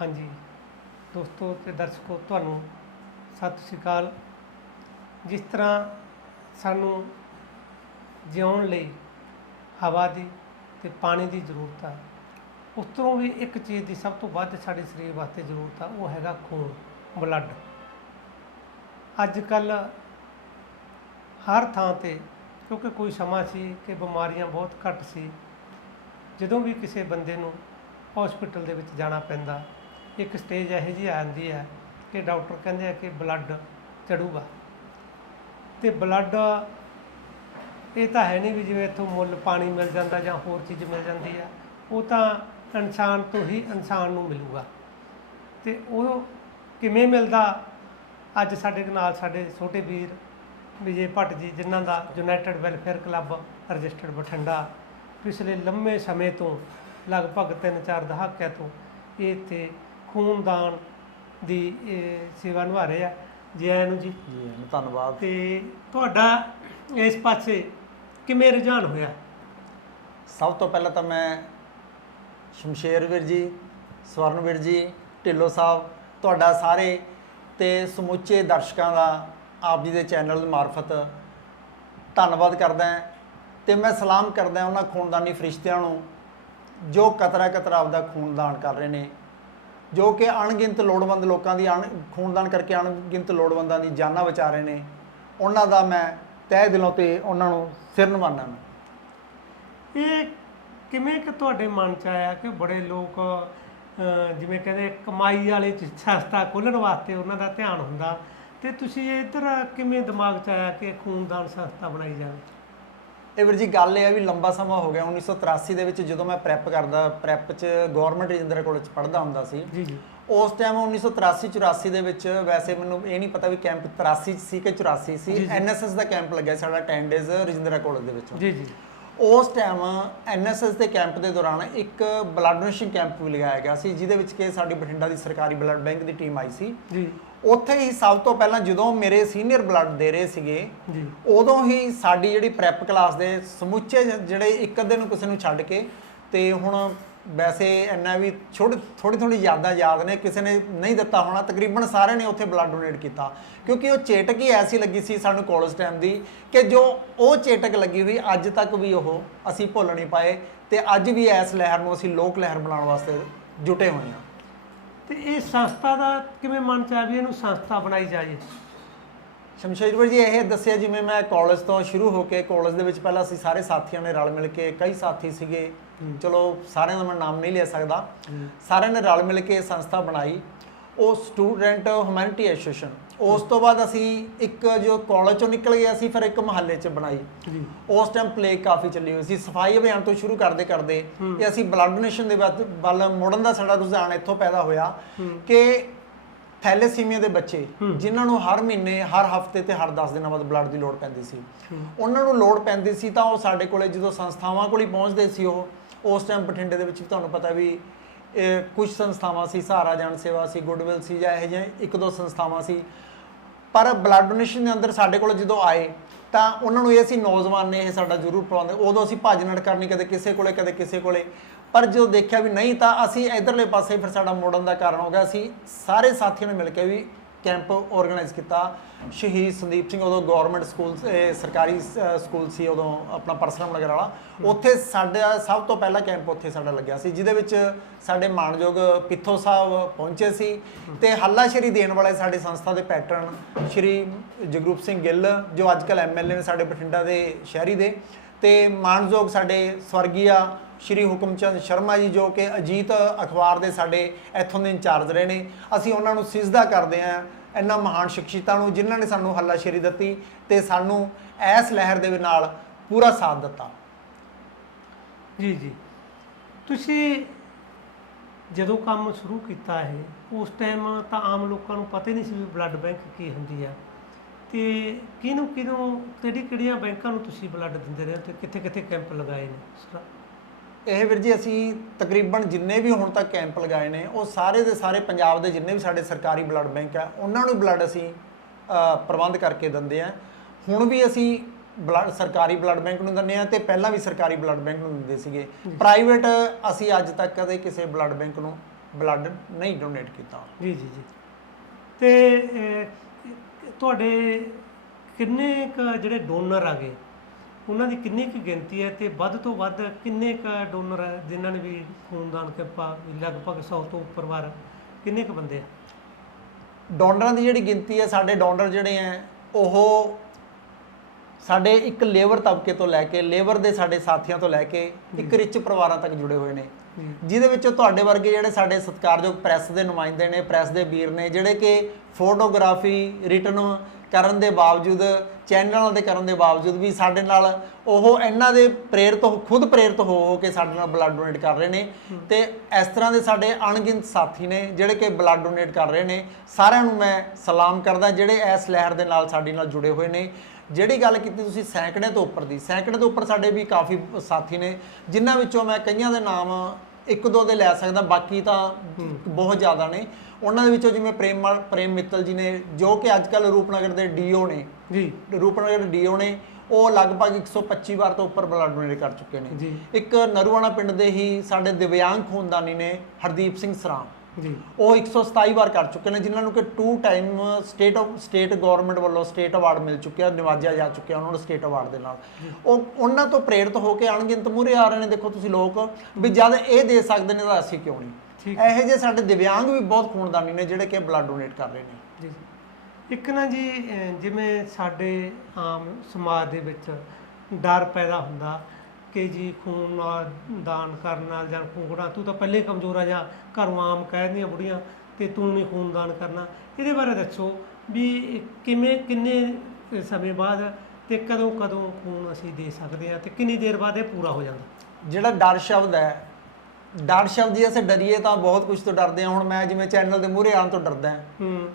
ਹਾਂਜੀ। ਦੋਸਤੋ ਤੇ ਦਰਸ਼ਕੋ, ਤੁਹਾਨੂੰ ਸਤਿ ਸ਼੍ਰੀ ਅਕਾਲ। ਜਿਸ ਤਰ੍ਹਾਂ ਸਾਨੂੰ ਜਿਉਣ ਲਈ ਹਵਾ ਦੀ ਤੇ ਪਾਣੀ ਦੀ ਜ਼ਰੂਰਤ ਆ ਉਸ ਤੋਂ ਵੀ ਇੱਕ ਚੀਜ਼ ਦੀ ਸਭ ਤੋਂ ਵੱਧ ਸਾਡੇ ਸਰੀਰ ਵਾਸਤੇ ਜ਼ਰੂਰਤ ਆ, ਉਹ ਹੈਗਾ ਖੂਨ ਬਲੱਡ ਅੱਜ ਕੱਲ ਹਰ ਥਾਂ ਤੇ, ਕਿਉਂਕਿ ਕੋਈ ਸਮਾਂ ਸੀ ਕਿ ਬਿਮਾਰੀਆਂ ਬਹੁਤ ਘੱਟ ਸੀ, ਜਦੋਂ ਵੀ ਕਿਸੇ ਬੰਦੇ ਨੂੰ ਹਸਪੀਟਲ ਦੇ ਵਿੱਚ ਜਾਣਾ ਪੈਂਦਾ ਇੱਕ ਸਟੇਜ ਇਹੋ ਜਿਹੀ ਆ ਜਾਂਦੀ ਹੈ ਕਿ ਡਾਕਟਰ ਕਹਿੰਦੇ ਆ ਕਿ ਬਲੱਡ ਚੜੂਗਾ। ਤੇ ਬਲੱਡ ਇਹ ਤਾਂ ਹੈ ਨਹੀਂ ਵੀ ਜਿਵੇਂ ਇੱਥੋਂ ਮੁੱਲ ਪਾਣੀ ਮਿਲ ਜਾਂਦਾ ਜਾਂ ਹੋਰ ਚੀਜ਼ ਮਿਲ ਜਾਂਦੀ ਆ, ਉਹ ਤਾਂ ਇਨਸਾਨ ਤੋਂ ਹੀ ਇਨਸਾਨ ਨੂੰ ਮਿਲੂਗਾ। ਤੇ ਉਹ ਕਿਵੇਂ ਮਿਲਦਾ? ਅੱਜ ਸਾਡੇ ਨਾਲ ਸਾਡੇ ਛੋਟੇ ਵੀਰ ਵਿਜੇ ਭੱਟ ਜੀ, ਜਿਨ੍ਹਾਂ ਦਾ united welfare club registered Bathinda, ਪਿਛਲੇ ਲੰਮੇ ਸਮੇਂ ਤੋਂ, ਲਗਭਗ 3-4 ਦਹਾਕਿਆਂ ਤੋਂ, ਇਹ ਇੱਥੇ ਖੂਨਦਾਨ ਦੀ ਸੇਵਾ ਨਿਭਾ ਰਹੇ ਆ। ਜੀ ਆਇਆਂ ਨੂੰ ਜੀ। ਜੀ ਧੰਨਵਾਦ। ਤੇ ਤੁਹਾਡਾ ਇਸ ਪਾਸੇ ਕਿਵੇਂ ਰੁਝਾਨ ਹੋਇਆ? ਸਭ ਤੋਂ ਪਹਿਲਾਂ ਤਾਂ ਮੈਂ ਸ਼ਮਸ਼ੇਰ ਵੀਰ ਜੀ ਸਵਰਨਵੀਰ ਜੀ ਢਿੱਲੋਂ ਸਾਹਿਬ ਤੁਹਾਡਾ ਸਾਰੇ ਤੇ ਸਮੁੱਚੇ ਦਰਸ਼ਕਾਂ ਦਾ ਆਪ ਜੀ ਦੇ ਚੈਨਲ ਮਾਰਫਤ ਧੰਨਵਾਦ ਕਰਦਾ ਹਾਂ। ਤੇ ਮੈਂ ਸਲਾਮ ਕਰਦਾ ਹਾਂ ਉਹਨਾਂ ਖੂਨਦਾਨੀ ਫਰਿਸ਼ਤਿਆਂ ਨੂੰ ਜੋ ਕਤਰਾ ਕਤਰਾ ਆਪਦਾ ਖੂਨਦਾਨ ਕਰ ਰਹੇ ਨੇ। ਜੋ ਕਿ ਅਣਗਿਣਤ ਲੋੜਵੰਦ ਲੋਕਾਂ ਦੀ ਅਣ ਖੂਨਦਾਨ ਕਰਕੇ ਅਣਗਿਣਤ ਲੋੜਵੰਦਾਂ ਦੀ ਜਾਨਾਂ ਬਚਾ ਰਹੇ ਨੇ, ਉਹਨਾਂ ਦਾ ਮੈਂ ਤਹਿ ਦਿਲੋਂ ਤੇ ਉਹਨਾਂ ਨੂੰ ਸਿਰ ਨਿਵਾਨਾ ਮੈਂ ਇਹ ਕਿਵੇਂ ਕਿ ਤੁਹਾਡੇ ਮਨ ਚ ਆਇਆ ਕਿ ਬੜੇ ਲੋਕ ਜਿਵੇਂ ਕਹਿੰਦੇ ਕਮਾਈ ਵਾਲੇ ਚ ਸੰਸਥਾ ਖੋਲ੍ਹਣ ਵਾਸਤੇ ਉਹਨਾਂ ਦਾ ਧਿਆਨ ਹੁੰਦਾ ਤੇ ਤੁਸੀਂ ਇੱਧਰ ਕਿਵੇਂ ਦਿਮਾਗ ਚ ਆਇਆ ਕਿ ਖੂਨਦਾਨ ਸੰਸਥਾ ਬਣਾਈ ਜਾਵੇ? ਇਹ ਵੀਰ ਜੀ ਗੱਲ ਇਹ ਆ ਵੀ ਲੰਬਾ ਸਮਾਂ ਹੋ ਗਿਆ 1983 ਦੇ ਵਿੱਚ ਜਦੋਂ ਮੈਂ ਪ੍ਰੈਪ ਕਰਦਾ ਪ੍ਰੈਪ 'ਚ ਗਵਰਨਮੈਂਟ ਰਜਿੰਦਰਾ ਕਾਲਜ 'ਚ ਪੜ੍ਹਦਾ ਹੁੰਦਾ ਸੀ। ਜੀ ਜੀ। ਉਸ ਟਾਈਮ 1983 84 ਦੇ ਵਿੱਚ ਵੈਸੇ ਮੈਨੂੰ ਇਹ ਨਹੀਂ ਪਤਾ ਵੀ ਕੈਂਪ 83 'ਚ ਸੀ ਕਿ 84 ਜੀ, ਸੀ। ਐਨਐਸਐਸ ਦਾ ਕੈਂਪ ਲੱਗਿਆ ਸਾਡਾ 10 ਡੇਜ਼ ਰਜਿੰਦਰਾ ਕਾਲਜ ਦੇ ਵਿੱਚ। ਜੀ ਜੀ। ਉਸ ਟਾਈਮ ਐਨਐਸਐਸ ਦੇ ਕੈਂਪ ਦੇ ਦੌਰਾਨ ਇੱਕ ਬਲੱਡ ਡੋਨੇਸ਼ਨ ਕੈਂਪ ਵੀ ਲਗਾਇਆ ਗਿਆ ਸੀ ਜਿਹਦੇ ਵਿੱਚ ਕਿ ਸਾਡੀ ਬਠਿੰਡਾ ਦੀ ਸਰਕਾਰੀ ਬਲੱਡ ਬੈਂਕ ਦੀ ਟੀਮ ਆਈ ਸੀ। ਜੀ। ਉੱਥੇ ਹੀ ਸਭ ਤੋਂ ਪਹਿਲਾਂ ਜਦੋਂ ਮੇਰੇ ਸੀਨੀਅਰ ਬਲੱਡ ਦੇ ਰਹੇ ਸੀਗੇ ਜੀ। ਉਦੋਂ ਹੀ ਸਾਡੀ ਜਿਹੜੀ ਪ੍ਰੈਪ ਕਲਾਸ ਦੇ ਸਮੁੱਚੇ ਜਿਹੜੇ ਇੱਕ ਅੱਧੇ ਨੂੰ ਕਿਸੇ ਨੂੰ ਛੱਡ ਕੇ ਤੇ ਹੁਣ ਵੈਸੇ ਇੰਨਾ ਵੀ ਛੋਟੀ ਥੋੜੀ ਥੋੜੀ ਯਾਦਾਂ ਯਾਦ ਨੇ ਕਿਸੇ ਨੇ ਨਹੀਂ ਦਿੱਤਾ ਹੋਣਾ ਤਕਰੀਬਨ ਸਾਰਿਆਂ ਨੇ ਉੱਥੇ ਬਲੱਡ ਡੋਨੇਟ ਕੀਤਾ। ਕਿਉਂਕਿ ਉਹ ਚੇਟਕ ਹੀ ਐਸੀ ਲੱਗੀ ਸੀ ਸਾਨੂੰ ਕਾਲਜ ਟਾਈਮ ਦੀ ਕਿ ਜੋ ਉਹ ਚੇਟਕ ਲੱਗੀ ਹੋਈ ਅੱਜ ਤੱਕ ਵੀ ਉਹ ਅਸੀਂ ਭੁੱਲ ਨਹੀਂ ਪਾਏ ਤੇ ਅੱਜ ਵੀ ਇਸ ਲਹਿਰ ਨੂੰ ਅਸੀਂ ਲੋਕ ਲਹਿਰ ਬਣਾਉਣ ਵਾਸਤੇ ਜੁਟੇ ਹੋਏ ਹਾਂ। ਤੇ ਇਹ ਸੰਸਥਾ ਦਾ ਕਿਵੇਂ ਮਨ ਚ ਆਇਆ ਵੀ ਇਹਨੂੰ ਸੰਸਥਾ ਬਣਾਈ ਜਾਏ? ਸ਼ਮਸ਼ੇਰ ਜੀ ਇਹ ਦੱਸਿਆ ਜਿਵੇਂ ਮੈਂ ਕਾਲਜ ਤੋਂ ਸ਼ੁਰੂ ਹੋ ਕੇ ਕਾਲਜ ਦੇ ਵਿੱਚ ਪਹਿਲਾਂ ਅਸੀਂ ਸਾਰੇ ਸਾਥੀਆਂ ਨੇ ਰਲ ਮਿਲ ਕੇ ਕਈ ਸਾਥੀ ਸੀਗੇ ਚਲੋ ਸਾਰਿਆਂ ਦਾ ਮੈਂ ਨਾਮ ਨਹੀਂ ਲੈ ਸਕਦਾ। ਸਾਰਿਆਂ ਨੇ ਰਲ ਮਿਲ ਕੇ ਇਹ ਸੰਸਥਾ ਬਣਾਈ। ਉਹ ਸਟੂਡੈਂਟ ਹਿਊਮੈਨਿਟੀ ਐਸੋਸੀਏਸ਼ਨ। ਉਸ ਤੋਂ ਬਾਅਦ ਅਸੀਂ ਇੱਕ ਜੋ ਕਾਲਜ ਚੋਂ ਨਿਕਲ ਗਿਆ ਸੀ ਫਿਰ ਇੱਕ ਮਹੱਲੇ 'ਚ ਬਣਾਈ। ਜੀ। ਉਸ ਟਾਈਮ ਪਲੇਗ ਕਾਫੀ ਚੱਲੀ ਹੋਈ ਸੀ। ਸਫ਼ਾਈ ਅਭਿਆਨ ਤੋਂ ਸ਼ੁਰੂ ਕਰਦੇ ਕਰਦੇ ਇਹ ਅਸੀਂ ਬਲੱਡ ਡੋਨੇਸ਼ਨ ਦੇ ਵੱਲ ਮੁੜਨ ਦਾ ਸਾਡਾ ਰੁਝਾਨ ਇੱਥੋਂ ਪੈਦਾ ਹੋਇਆ ਕਿ ਥੈਲੇਸੀਮੀਆ ਦੇ ਬੱਚੇ ਜਿਨ੍ਹਾਂ ਨੂੰ ਹਰ ਮਹੀਨੇ ਹਰ ਹਫ਼ਤੇ ਤੇ ਹਰ 10 ਦਿਨਾਂ ਬਾਅਦ ਬਲੱਡ ਦੀ ਲੋੜ ਪੈਂਦੀ ਸੀ। ਉਹਨਾਂ ਨੂੰ ਲੋੜ ਪੈਂਦੀ ਸੀ ਤਾਂ ਉਹ ਸਾਡੇ ਕੋਲੇ ਜਦੋਂ ਸੰਸਥਾਵਾਂ ਕੋਲ ਪਹੁੰਚਦੇ ਸੀ ਉਹ ਉਸ ਟਾਈਮ ਬਠਿੰਡੇ ਦੇ ਵਿੱਚ ਵੀ ਤੁਹਾਨੂੰ ਪਤਾ ਵੀ ਇਹ ਕੁਝ ਸੰਸਥਾਵਾਂ ਸੀ ਸਹਾਰਾ ਜਨ ਸੇਵਾ ਸੀ ਗੁੱਡਵਿਲ ਸੀ ਜਾਂ ਇਹੋ ਜਿਹੇ ਇੱਕ ਦੋ ਸੰਸਥਾਵਾਂ ਸੀ। ਪਰ ਬਲੱਡ ਡੋਨੇਸ਼ਨ ਦੇ ਅੰਦਰ ਸਾਡੇ ਕੋਲ ਜਦੋਂ ਆਏ ਤਾਂ ਉਹਨਾਂ ਨੂੰ ਇਹ ਸੀ ਨੌਜਵਾਨ ਨੇ ਇਹ ਸਾਡਾ ਜ਼ਰੂਰ ਪਵਾਉਂਦੇ ਉਦੋਂ ਅਸੀਂ ਭੱਜ ਨੜ ਕਰਨੀ ਕਦੇ ਕਿਸੇ ਕੋਲੇ ਕਦੇ ਕਿਸੇ ਕੋਲੇ। ਪਰ ਜਦੋਂ ਦੇਖਿਆ ਵੀ ਨਹੀਂ ਤਾਂ ਅਸੀਂ ਇਧਰਲੇ ਪਾਸੇ ਫਿਰ ਸਾਡਾ ਮੋੜਨ ਦਾ ਕਾਰਨ ਹੋ ਗਿਆ। ਅਸੀਂ ਸਾਰੇ ਸਾਥੀਆਂ ਨੇ ਮਿਲ ਕੇ ਵੀ ਕੈਂਪ ਆਰਗੇਨਾਈਜ਼ ਕੀਤਾ। ਸ਼ਹੀਦ ਸੰਦੀਪ ਸਿੰਘ ਉਦੋਂ ਗਵਰਨਮੈਂਟ ਸਕੂਲ ਸਰਕਾਰੀ ਸਕੂਲ ਸੀ ਉਦੋਂ ਆਪਣਾ ਪਰਸਨਮ ਨਗਰ ਵਾਲਾ। ਉੱਥੇ ਸਾਡਾ ਸਭ ਤੋਂ ਪਹਿਲਾ ਕੈਂਪ ਉੱਥੇ ਸਾਡਾ ਲੱਗਿਆ ਸੀ ਜਿਹਦੇ ਵਿੱਚ ਸਾਡੇ ਮਾਨਯੋਗ ਪਿੱਥੋ ਸਾਹਿਬ ਪਹੁੰਚੇ ਸੀ ਤੇ ਹੱਲਾਸ਼ੇਰੀ ਦੇਣ ਵਾਲੇ ਸਾਡੇ ਸੰਸਥਾ ਦੇ ਪੈਟਰਨ ਸ਼੍ਰੀ ਜਗਰੂਪ ਸਿੰਘ ਗਿੱਲ ਜੋ ਅੱਜਕੱਲ ਐਮਐਲਏ ਨੇ ਸਾਡੇ ਬਠਿੰਡਾ ਦੇ ਸ਼ਹਿਰੀ ਦੇ ਤੇ ਮਾਨਯੋਗ ਸਾਡੇ ਸਵਰਗੀਆ ਸ਼੍ਰੀ ਹੁਕਮਚੰਦ ਸ਼ਰਮਾ ਜੀ ਜੋ ਕਿ ਅਜੀਤ ਅਖਬਾਰ ਦੇ ਸਾਡੇ ਇੱਥੋਂ ਦੇ ਇੰਚਾਰਜ ਰਹੇ ਨੇ, ਅਸੀਂ ਉਹਨਾਂ ਨੂੰ ਸਿਜਦਾ ਕਰਦੇ ਹਾਂ ਇਹਨਾਂ ਮਹਾਨ ਸ਼ਖਸੀਅਤਾਂ ਨੂੰ ਜਿਨ੍ਹਾਂ ਨੇ ਸਾਨੂੰ ਹੱਲਾਸ਼ੇਰੀ ਦਿੱਤੀ ਤੇ ਸਾਨੂੰ ਇਸ ਲਹਿਰ ਦੇ ਨਾਲ ਪੂਰਾ ਸਾਥ ਦਿੱਤਾ। ਜੀ ਜੀ। ਤੁਸੀਂ ਜਦੋਂ ਕੰਮ ਸ਼ੁਰੂ ਕੀਤਾ ਹੈ ਉਸ ਟਾਈਮ ਤਾਂ ਆਮ ਲੋਕਾਂ ਨੂੰ ਪਤਾ ਹੀ ਨਹੀਂ ਸੀ ਵੀ ਬਲੱਡ ਬੈਂਕ ਕੀ ਹੁੰਦੀ ਆ। ਤੇ ਕਿਹਨੂੰ ਕਿਹਨੂੰ ਕਿਹੜੀ ਕਿਹੜੀਆਂ ਬੈਂਕਾਂ ਨੂੰ ਤੁਸੀਂ ਬਲੱਡ ਦਿੰਦੇ ਰਹੇ ਹੋ ਤੇ ਕਿੱਥੇ ਕਿੱਥੇ ਕੈਂਪ ਲਗਾਏ ਨੇ? ਸਰ। ਇਹ ਵੀਰ ਜੀ ਅਸੀਂ ਤਕਰੀਬਨ ਜਿੰਨੇ ਵੀ ਹੁਣ ਤੱਕ ਕੈਂਪ ਲਗਾਏ ਨੇ ਉਹ ਸਾਰੇ ਦੇ ਸਾਰੇ ਪੰਜਾਬ ਦੇ ਜਿੰਨੇ ਵੀ ਸਾਡੇ ਸਰਕਾਰੀ ਬਲੱਡ ਬੈਂਕ ਆ ਉਹਨਾਂ ਨੂੰ ਬਲੱਡ ਅਸੀਂ ਪ੍ਰਬੰਧ ਕਰਕੇ ਦਿੰਦੇ ਆ। ਹੁਣ ਵੀ ਅਸੀਂ ਬਲੱਡ ਸਰਕਾਰੀ ਬਲੱਡ ਬੈਂਕ ਨੂੰ ਦਿੰਦੇ ਆ ਤੇ ਪਹਿਲਾਂ ਵੀ ਸਰਕਾਰੀ ਬਲੱਡ ਬੈਂਕ ਨੂੰ ਦਿੰਦੇ ਸੀਗੇ। ਪ੍ਰਾਈਵੇਟ ਅਸੀਂ ਅੱਜ ਤੱਕ ਕਦੇ ਕਿਸੇ ਬਲੱਡ ਬੈਂਕ ਨੂੰ ਬਲੱਡ ਨਹੀਂ ਡੋਨੇਟ ਕੀਤਾ। ਜੀ ਜੀ ਜੀ। ਤੇ ਤੁਹਾਡੇ ਕਿੰਨੇ ਕ ਜਿਹੜੇ ਡੋਨਰ ਆ ਗਏ? ਉਹਨਾਂ ਦੀ ਕਿੰਨੀ ਕੁ ਗਿਣਤੀ ਹੈ ਤੇ ਵੱਧ ਤੋਂ ਵੱਧ ਕਿੰਨੇ ਕੁ ਡੋਨਰ ਹੈ ਜਿਨ੍ਹਾਂ ਨੇ ਵੀ ਖੂਨਦਾਨ ਕੀਤਾ ਵੀ ਲਗਭਗ 100 ਤੋਂ ਉੱਪਰ ਵਾਰ ਕਿੰਨੇ ਕੁ ਬੰਦੇ ਆ? ਡੋਨਰਾਂ ਦੀ ਜਿਹੜੀ ਗਿਣਤੀ ਹੈ, ਸਾਡੇ ਡੋਨਰ ਜਿਹੜੇ ਆ ਉਹ ਸਾਡੇ ਇੱਕ ਲੇਬਰ ਤਬਕੇ ਤੋਂ ਲੈ ਕੇ ਲੇਬਰ ਦੇ ਸਾਡੇ ਸਾਥੀਆਂ ਤੋਂ ਲੈ ਕੇ ਇੱਕ ਰਿਚ ਪਰਿਵਾਰਾਂ ਤੱਕ ਜੁੜੇ ਹੋਏ ਨੇ। ਜਿਹਦੇ ਵਿੱਚੋਂ ਤੁਹਾਡੇ ਵਰਗੇ ਜਿਹੜੇ ਸਾਡੇ ਸਤਿਕਾਰਯੋਗ ਪ੍ਰੈਸ ਦੇ ਨੁਮਾਇੰਦੇ ਨੇ ਪ੍ਰੈਸ ਦੇ ਵੀਰ ਨੇ ਜਿਹੜੇ ਕਿ ਫੋਟੋਗ੍ਰਾਫੀ ਰਿਟਨ ਕਰਨ ਦੇ ਬਾਵਜੂਦ ਚੈਨਲਾਂ ਦੇ ਕਰਨ ਦੇ ਬਾਵਜੂਦ ਵੀ ਸਾਡੇ ਨਾਲ ਉਹ ਇਹਨਾਂ ਦੇ ਪ੍ਰੇਰਿਤ ਹੋ ਖੁਦ ਪ੍ਰੇਰਿਤ ਹੋ ਹੋ ਕੇ ਸਾਡੇ ਨਾਲ ਬਲੱਡ ਡੋਨੇਟ ਕਰ ਰਹੇ ਨੇ। ਤੇ ਇਸ ਤਰ੍ਹਾਂ ਦੇ ਸਾਡੇ ਅਣਗਿਣਤ ਸਾਥੀ ਨੇ ਜਿਹੜੇ ਕਿ ਬਲੱਡ ਡੋਨੇਟ ਕਰ ਰਹੇ ਨੇ ਸਾਰਿਆਂ ਨੂੰ ਮੈਂ ਸਲਾਮ ਕਰਦਾ ਜਿਹੜੇ ਇਸ ਲਹਿਰ ਦੇ ਨਾਲ ਸਾਡੀ ਨਾਲ ਜੁੜੇ ਹੋਏ ਨੇ। ਜਿਹੜੀ ਗੱਲ ਕੀਤੀ ਤੁਸੀਂ ਸੈਂਕੜੇ ਤੋਂ ਉੱਪਰ ਦੀ ਸੈਂਕੜੇ ਤੋਂ ਉੱਪਰ ਸਾਡੇ ਵੀ ਕਾਫੀ ਸਾਥੀ ਨੇ ਜਿਨ੍ਹਾਂ ਵਿੱਚੋਂ ਮੈਂ ਕਈਆਂ ਦੇ ਨਾਮ ਇੱਕ ਦੋ ਦੇ ਲੈ ਸਕਦਾ ਬਾਕੀ ਤਾਂ ਬਹੁਤ ਜ਼ਿਆਦਾ ਨੇ। ਉਹਨਾਂ ਦੇ ਵਿੱਚੋਂ ਜਿਵੇਂ ਪ੍ਰੇਮ ਪ੍ਰੇਮ ਮਿੱਤਲ ਜੀ ਨੇ ਜੋ ਕਿ ਅੱਜ ਕੱਲ ਰੂਪਨਗਰ ਦੇ ਡੀਓ ਨੇ। ਜੀ। ਰੂਪਨਗਰ ਦੇ ਡੀਓ ਨੇ ਉਹ ਲਗਭਗ 125 ਵਾਰ ਤੋਂ ਉੱਪਰ ਬਲੱਡ ਡੋਨੇਟ ਕਰ ਚੁੱਕੇ ਨੇ। ਇੱਕ ਨਰੂਆਣਾ ਪਿੰਡ ਦੇ ਹੀ ਸਾਡੇ ਦਿਵਿਆਂਗ ਖੂਨਦਾਨੀ ਨੇ ਹਰਦੀਪ ਸਿੰਘ ਸਰਾਮ। ਜੀ। ਉਹ 127 ਵਾਰ ਕਰ ਚੁੱਕੇ ਨੇ ਜਿਨ੍ਹਾਂ ਨੂੰ ਕਿ two time state of state government ਵੱਲੋਂ ਸਟੇਟ ਅਵਾਰਡ ਮਿਲ ਚੁੱਕਿਆ ਨਿਵਾਜਿਆ ਜਾ ਚੁੱਕਿਆ ਉਹਨਾਂ ਨੂੰ ਸਟੇਟ ਅਵਾਰਡ ਦੇ ਨਾਲ। ਉਹ ਉਹਨਾਂ ਤੋਂ ਪ੍ਰੇਰਿਤ ਹੋ ਕੇ ਅਣਗਿਣਤ ਮੂਹਰੇ ਆ ਰਹੇ ਨੇ ਦੇਖੋ ਤੁਸੀਂ ਲੋਕ ਵੀ ਜਦ ਇਹ ਦੇ ਸਕਦੇ ਨੇ ਤਾਂ ਅਸੀਂ ਕਿਉਂ ਨਹੀਂ? ਇਹੋ ਜਿਹੇ ਸਾਡੇ ਦਿਵਿਆਂਗ ਵੀ ਬਹੁਤ ਖੂਨਦਾਨੀ ਨੇ ਜਿਹੜੇ ਕਿ ਬਲੱਡ ਡੋਨੇਟ ਕਰ ਰਹੇ ਨੇ। ਜੀ। ਇੱਕ ਨਾ ਜੀ ਜਿਵੇਂ ਸਾਡੇ ਆਮ ਸਮਾਜ ਦੇ ਵਿੱਚ ਡਰ ਪੈਦਾ ਹੁੰਦਾ ਕਿ ਜੀ ਖੂਨ ਨਾਲ ਦਾਨ ਕਰਨ ਨਾਲ ਜਾਂ ਖੂਨੜਾ ਤੂੰ ਤਾਂ ਪਹਿਲੇ ਹੀ ਕਮਜ਼ੋਰ ਆ ਜਾਂ, ਘਰੋਂ ਆਮ ਕਹਿ ਦਿੰਦੀਆਂ ਬੁੜੀਆਂ, ਤੇ ਤੂੰ ਨਹੀਂ ਖੂਨ ਦਾਨ ਕਰਨਾ। ਇਹਦੇ ਬਾਰੇ ਦੱਸੋ ਵੀ ਕਿਵੇਂ, ਕਿੰਨੇ ਸਮੇਂ ਬਾਅਦ ਤੇ ਕਦੋਂ ਕਦੋਂ ਖੂਨ ਅਸੀਂ ਦੇ ਸਕਦੇ ਆ ਤੇ ਕਿੰਨੀ ਦੇਰ ਬਾਅਦ ਇਹ ਪੂਰਾ ਹੋ ਜਾਂਦਾ? ਜਿਹੜਾ ਡਰ ਸ਼ਬਦ ਹੈ ਡਰ ਸ਼ਬਦ ਜੇ ਅਸੀਂ ਡਰੀਏ ਤਾਂ ਬਹੁਤ ਕੁਝ ਤੋਂ ਡਰਦੇ ਹਾਂ। ਹੁਣ ਮੈਂ ਜਿਵੇਂ ਚੈਨਲ ਦੇ ਮੂਹਰੇ ਆਉਣ ਤੋਂ ਡਰਦਾ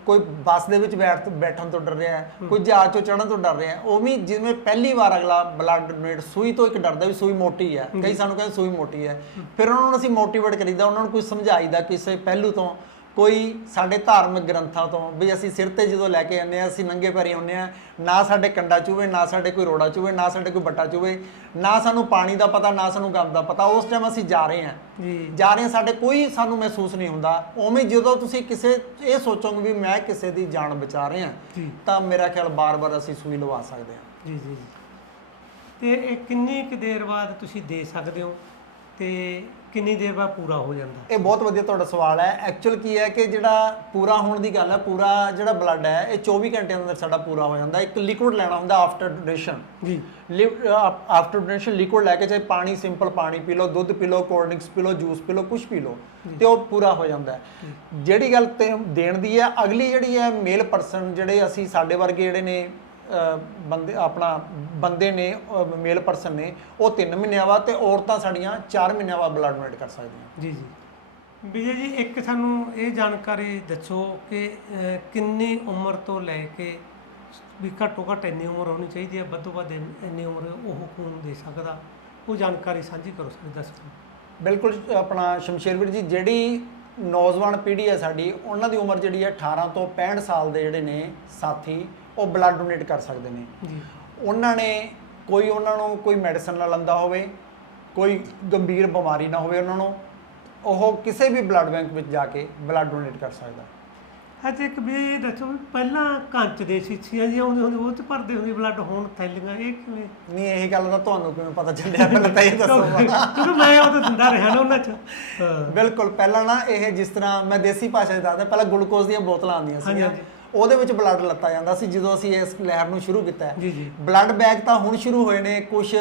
ਕੋਈ ਬੱਸ ਦੇ ਵਿੱਚ ਬੈਠ ਬੈਠਣ ਤੋਂ ਡਰ ਰਿਹਾ ਕੋਈ ਜਹਾਜ਼ 'ਚੋਂ ਚੜ੍ਹਨ ਤੋਂ ਡਰ ਰਿਹਾ ਹੈ। ਉਹ ਵੀ ਜਿਵੇਂ ਪਹਿਲੀ ਵਾਰ ਅਗਲਾ ਬਲੱਡ ਡੋਨੇਟ ਸੂਈ ਤੋਂ ਇੱਕ ਡਰਦਾ ਵੀ ਸੂਈ ਮੋਟੀ ਹੈ। ਕਈ ਸਾਨੂੰ ਕਹਿੰਦੇ ਸੂਈ ਮੋਟੀ ਹੈ। ਫਿਰ ਉਹਨਾਂ ਨੂੰ ਅਸੀਂ ਮੋਟੀਵੇਟ ਕਰੀਦਾ ਉਹਨਾਂ ਨੂੰ ਕੁਝ ਸਮਝਾਈਦਾ ਕਿਸੇ ਪਹਿਲੂ ਤੋਂ ਕੋਈ ਸਾਡੇ ਧਾਰਮਿਕ ਗ੍ਰੰਥਾਂ ਤੋਂ ਵੀ ਅਸੀਂ ਸਿਰ ਤੇ ਜਦੋਂ ਲੈ ਕੇ ਆਉਂਦੇ ਆ ਅਸੀਂ ਨੰਗੇ ਪੈਰੀ ਆਉਂਦੇ ਆ ਨਾ ਸਾਡੇ ਕੰਡਾ ਚੂਵੇ ਨਾ ਸਾਡੇ ਕੋਈ ਰੋੜਾ ਚੂਵੇ ਨਾ ਸਾਡੇ ਕੋਈ ਬੱਟਾ ਚੂਵੇ ਨਾ ਸਾਨੂੰ ਪਾਣੀ ਦਾ ਪਤਾ ਨਾ ਸਾਨੂੰ ਗੰਦ ਦਾ ਪਤਾ ਉਸ ਟਾਈਮ ਅਸੀਂ ਜਾ ਰਹੇ ਹਾਂ। ਜੀ। ਜਾ ਰਹੇ ਸਾਡੇ ਕੋਈ ਸਾਨੂੰ ਮਹਿਸੂਸ ਨਹੀਂ ਹੁੰਦਾ। ਉਵੇਂ ਜਦੋਂ ਤੁਸੀਂ ਕਿਸੇ ਇਹ ਸੋਚੋਗੇ ਵੀ ਮੈਂ ਕਿਸੇ ਦੀ ਜਾਨ ਬਚਾ ਰਿਹਾ ਜੀ। ਤਾਂ ਮੇਰਾ ਖਿਆਲ ਬਾਰ-ਬਾਰ ਅਸੀਂ ਸੂਈ ਲਵਾ ਸਕਦੇ ਜੀ ਜੀ ਜੀ। ਤੇ ਇਹ ਕਿੰਨੀ ਕੁ ਦੇਰ ਬਾਅਦ ਤੁਸੀਂ ਦੇ ਸਕਦੇ ਹੋ? ਤੇ ਕਿੰਨੀ ਦੇਰ ਬਾਅਦ ਪੂਰਾ ਹੋ ਜਾਂਦਾ? ਇਹ ਬਹੁਤ ਵਧੀਆ ਤੁਹਾਡਾ ਸਵਾਲ ਹੈ। ਐਕਚੁਅਲ ਕੀ ਹੈ ਕਿ ਜਿਹੜਾ ਪੂਰਾ ਹੋਣ ਦੀ ਗੱਲ ਹੈ ਪੂਰਾ ਜਿਹੜਾ ਬਲੱਡ ਹੈ ਇਹ 24 ਘੰਟਿਆਂ ਦੇ ਅੰਦਰ ਸਾਡਾ ਪੂਰਾ ਹੋ ਜਾਂਦਾ। ਇੱਕ ਲਿਕੁਇਡ ਲੈਣਾ ਹੁੰਦਾ ਆਫਟਰ ਡੋਨੇਸ਼ਨ ਜੀ। ਆਫਟਰ ਡੋਨੇਸ਼ਨ ਲਿਕੁਇਡ ਲੈ ਕੇ ਚਾਹੇ ਪਾਣੀ ਸਿੰਪਲ ਪਾਣੀ ਪੀ ਲਓ ਦੁੱਧ ਪੀ ਲਓ ਕੋਲਡ ਡਰਿੰਕਸ ਪੀ ਲਓ ਜੂਸ ਪੀ ਲਓ ਕੁਝ ਪੀ ਲਓ ਤੇ ਉਹ ਪੂਰਾ ਹੋ ਜਾਂਦਾ ਜਿਹੜੀ ਗੱਲ ਤੇ ਦੇਣ ਦੀ ਹੈ ਅਗਲੀ ਜਿਹੜੀ ਹੈ ਮੇਲ ਪਰਸਨ ਜਿਹੜੇ ਅਸੀਂ ਸਾਡੇ ਵਰਗੇ ਜਿਹੜੇ ਨੇ ਬੰਦੇ ਆਪਣਾ ਬੰਦੇ ਨੇ ਮੇਲ ਪਰਸਨ ਨੇ ਉਹ 3 ਮਹੀਨਿਆਂ ਬਾਅਦ ਤੇ ਔਰਤਾਂ ਸਾਡੀਆਂ 4 ਮਹੀਨਿਆਂ ਬਾਅਦ ਬਲੱਡ ਡੋਨੇਟ ਕਰ ਸਕਦੀਆਂ। ਜੀ ਜੀ। ਵਿਜੇ ਜੀ ਇੱਕ ਸਾਨੂੰ ਇਹ ਜਾਣਕਾਰੀ ਦੱਸੋ ਕਿ ਕਿੰਨੀ ਉਮਰ ਤੋਂ ਲੈ ਕੇ ਵੀ ਘੱਟੋ ਘੱਟ ਇੰਨੀ ਉਮਰ ਹੋਣੀ ਚਾਹੀਦੀ ਹੈ ਵੱਧੋ ਵੱਧ ਇੰਨ- ਉਮਰ ਉਹ ਖੂਨ ਦੇ ਸਕਦਾ ਉਹ ਜਾਣਕਾਰੀ ਸਾਂਝੀ ਕਰੋ ਸਾਡੇ ਦਰਸ਼ਕਾਂ ਬਿਲਕੁਲ ਆਪਣਾ ਸ਼ਮਸ਼ੇਰਵੀਰ ਜੀ ਜਿਹੜੀ ਨੌਜਵਾਨ ਪੀੜ੍ਹੀ ਹੈ ਸਾਡੀ ਉਹਨਾਂ ਦੀ ਉਮਰ ਜਿਹੜੀ ਹੈ 18 ਤੋਂ 65 ਸਾਲ ਦੇ ਜਿਹੜੇ ਨੇ ਸਾਥੀ ਉਹ ਬਲੱਡ ਡੋਨੇਟ ਕਰ ਸਕਦੇ ਨੇ। ਉਹਨਾਂ ਨੇ ਕੋਈ ਉਹਨਾਂ ਨੂੰ ਕੋਈ ਮੈਡੀਸਨ ਨਾ ਲੰਦਾ ਹੋਵੇ ਕੋਈ ਗੰਭੀਰ ਬਿਮਾਰੀ ਨਾ ਹੋਵੇ ਉਹਨਾਂ ਨੂੰ ਉਹ ਕਿਸੇ ਵੀ ਬਲੱਡ ਬੈਂਕ ਵਿੱਚ ਜਾ ਕੇ ਬਲੱਡ ਡੋਨੇਟ ਕਰ ਸਕਦਾ। ਅੱਜ ਇੱਕ ਵੀ ਇਹ ਦੱਸੋ ਵੀ ਪਹਿਲਾਂ ਕੰਚ ਦੇ ਸੀਸੀਆਂ ਜੀ ਆਉਂਦੇ ਹੁੰਦੇ ਉਹ ਚ ਭਰਦੇ ਹੁੰਦੇ ਬਲੱਡ ਹੁਣ ਥੈਲੀਆਂ ਇਹ ਕਿਵੇਂ? ਨਹੀਂ ਇਹ ਗੱਲ ਦਾ ਤੁਹਾਨੂੰ ਕਿਵੇਂ ਪਤਾ ਚੱਲਿਆ ਪਹਿਲਾਂ ਤਾਂ ਇਹ ਦੱਸੋ। ਕਿਉਂਕਿ ਮੈਂ ਉਹ ਤਾਂ ਦਿੰਦਾ ਰਿਹਾ ਨਾ ਉਹਨਾਂ ਚ। ਬਿਲਕੁਲ ਪਹਿਲਾਂ ਨਾ ਇਹ ਜਿਸ ਤਰ੍ਹਾਂ ਮੈਂ ਦੇਸੀ ਭਾਸ਼ਾ 'ਚ ਦੱਸਦਾ ਪਹਿਲਾਂ ਗਲੂਕੋਜ਼ ਦੀਆਂ ਬੋਤਲਾਂ ਆਉਂਦੀਆਂ ਸੀਗੀਆਂ। ਉਹਦੇ ਵਿੱਚ ਬਲੱਡ ਲੱਤਾ ਜਾਂਦਾ ਸੀ ਜਦੋਂ ਅਸੀਂ ਇਸ ਲਹਿਰ ਨੂੰ ਸ਼ੁਰੂ ਕੀਤਾ ਹੈ। ਜੀ ਜੀ। ਬਲੱਡ ਬੈਗ ਤਾਂ ਹੁਣ ਸ਼ੁਰੂ ਹੋਏ ਨੇ ਕੁਝ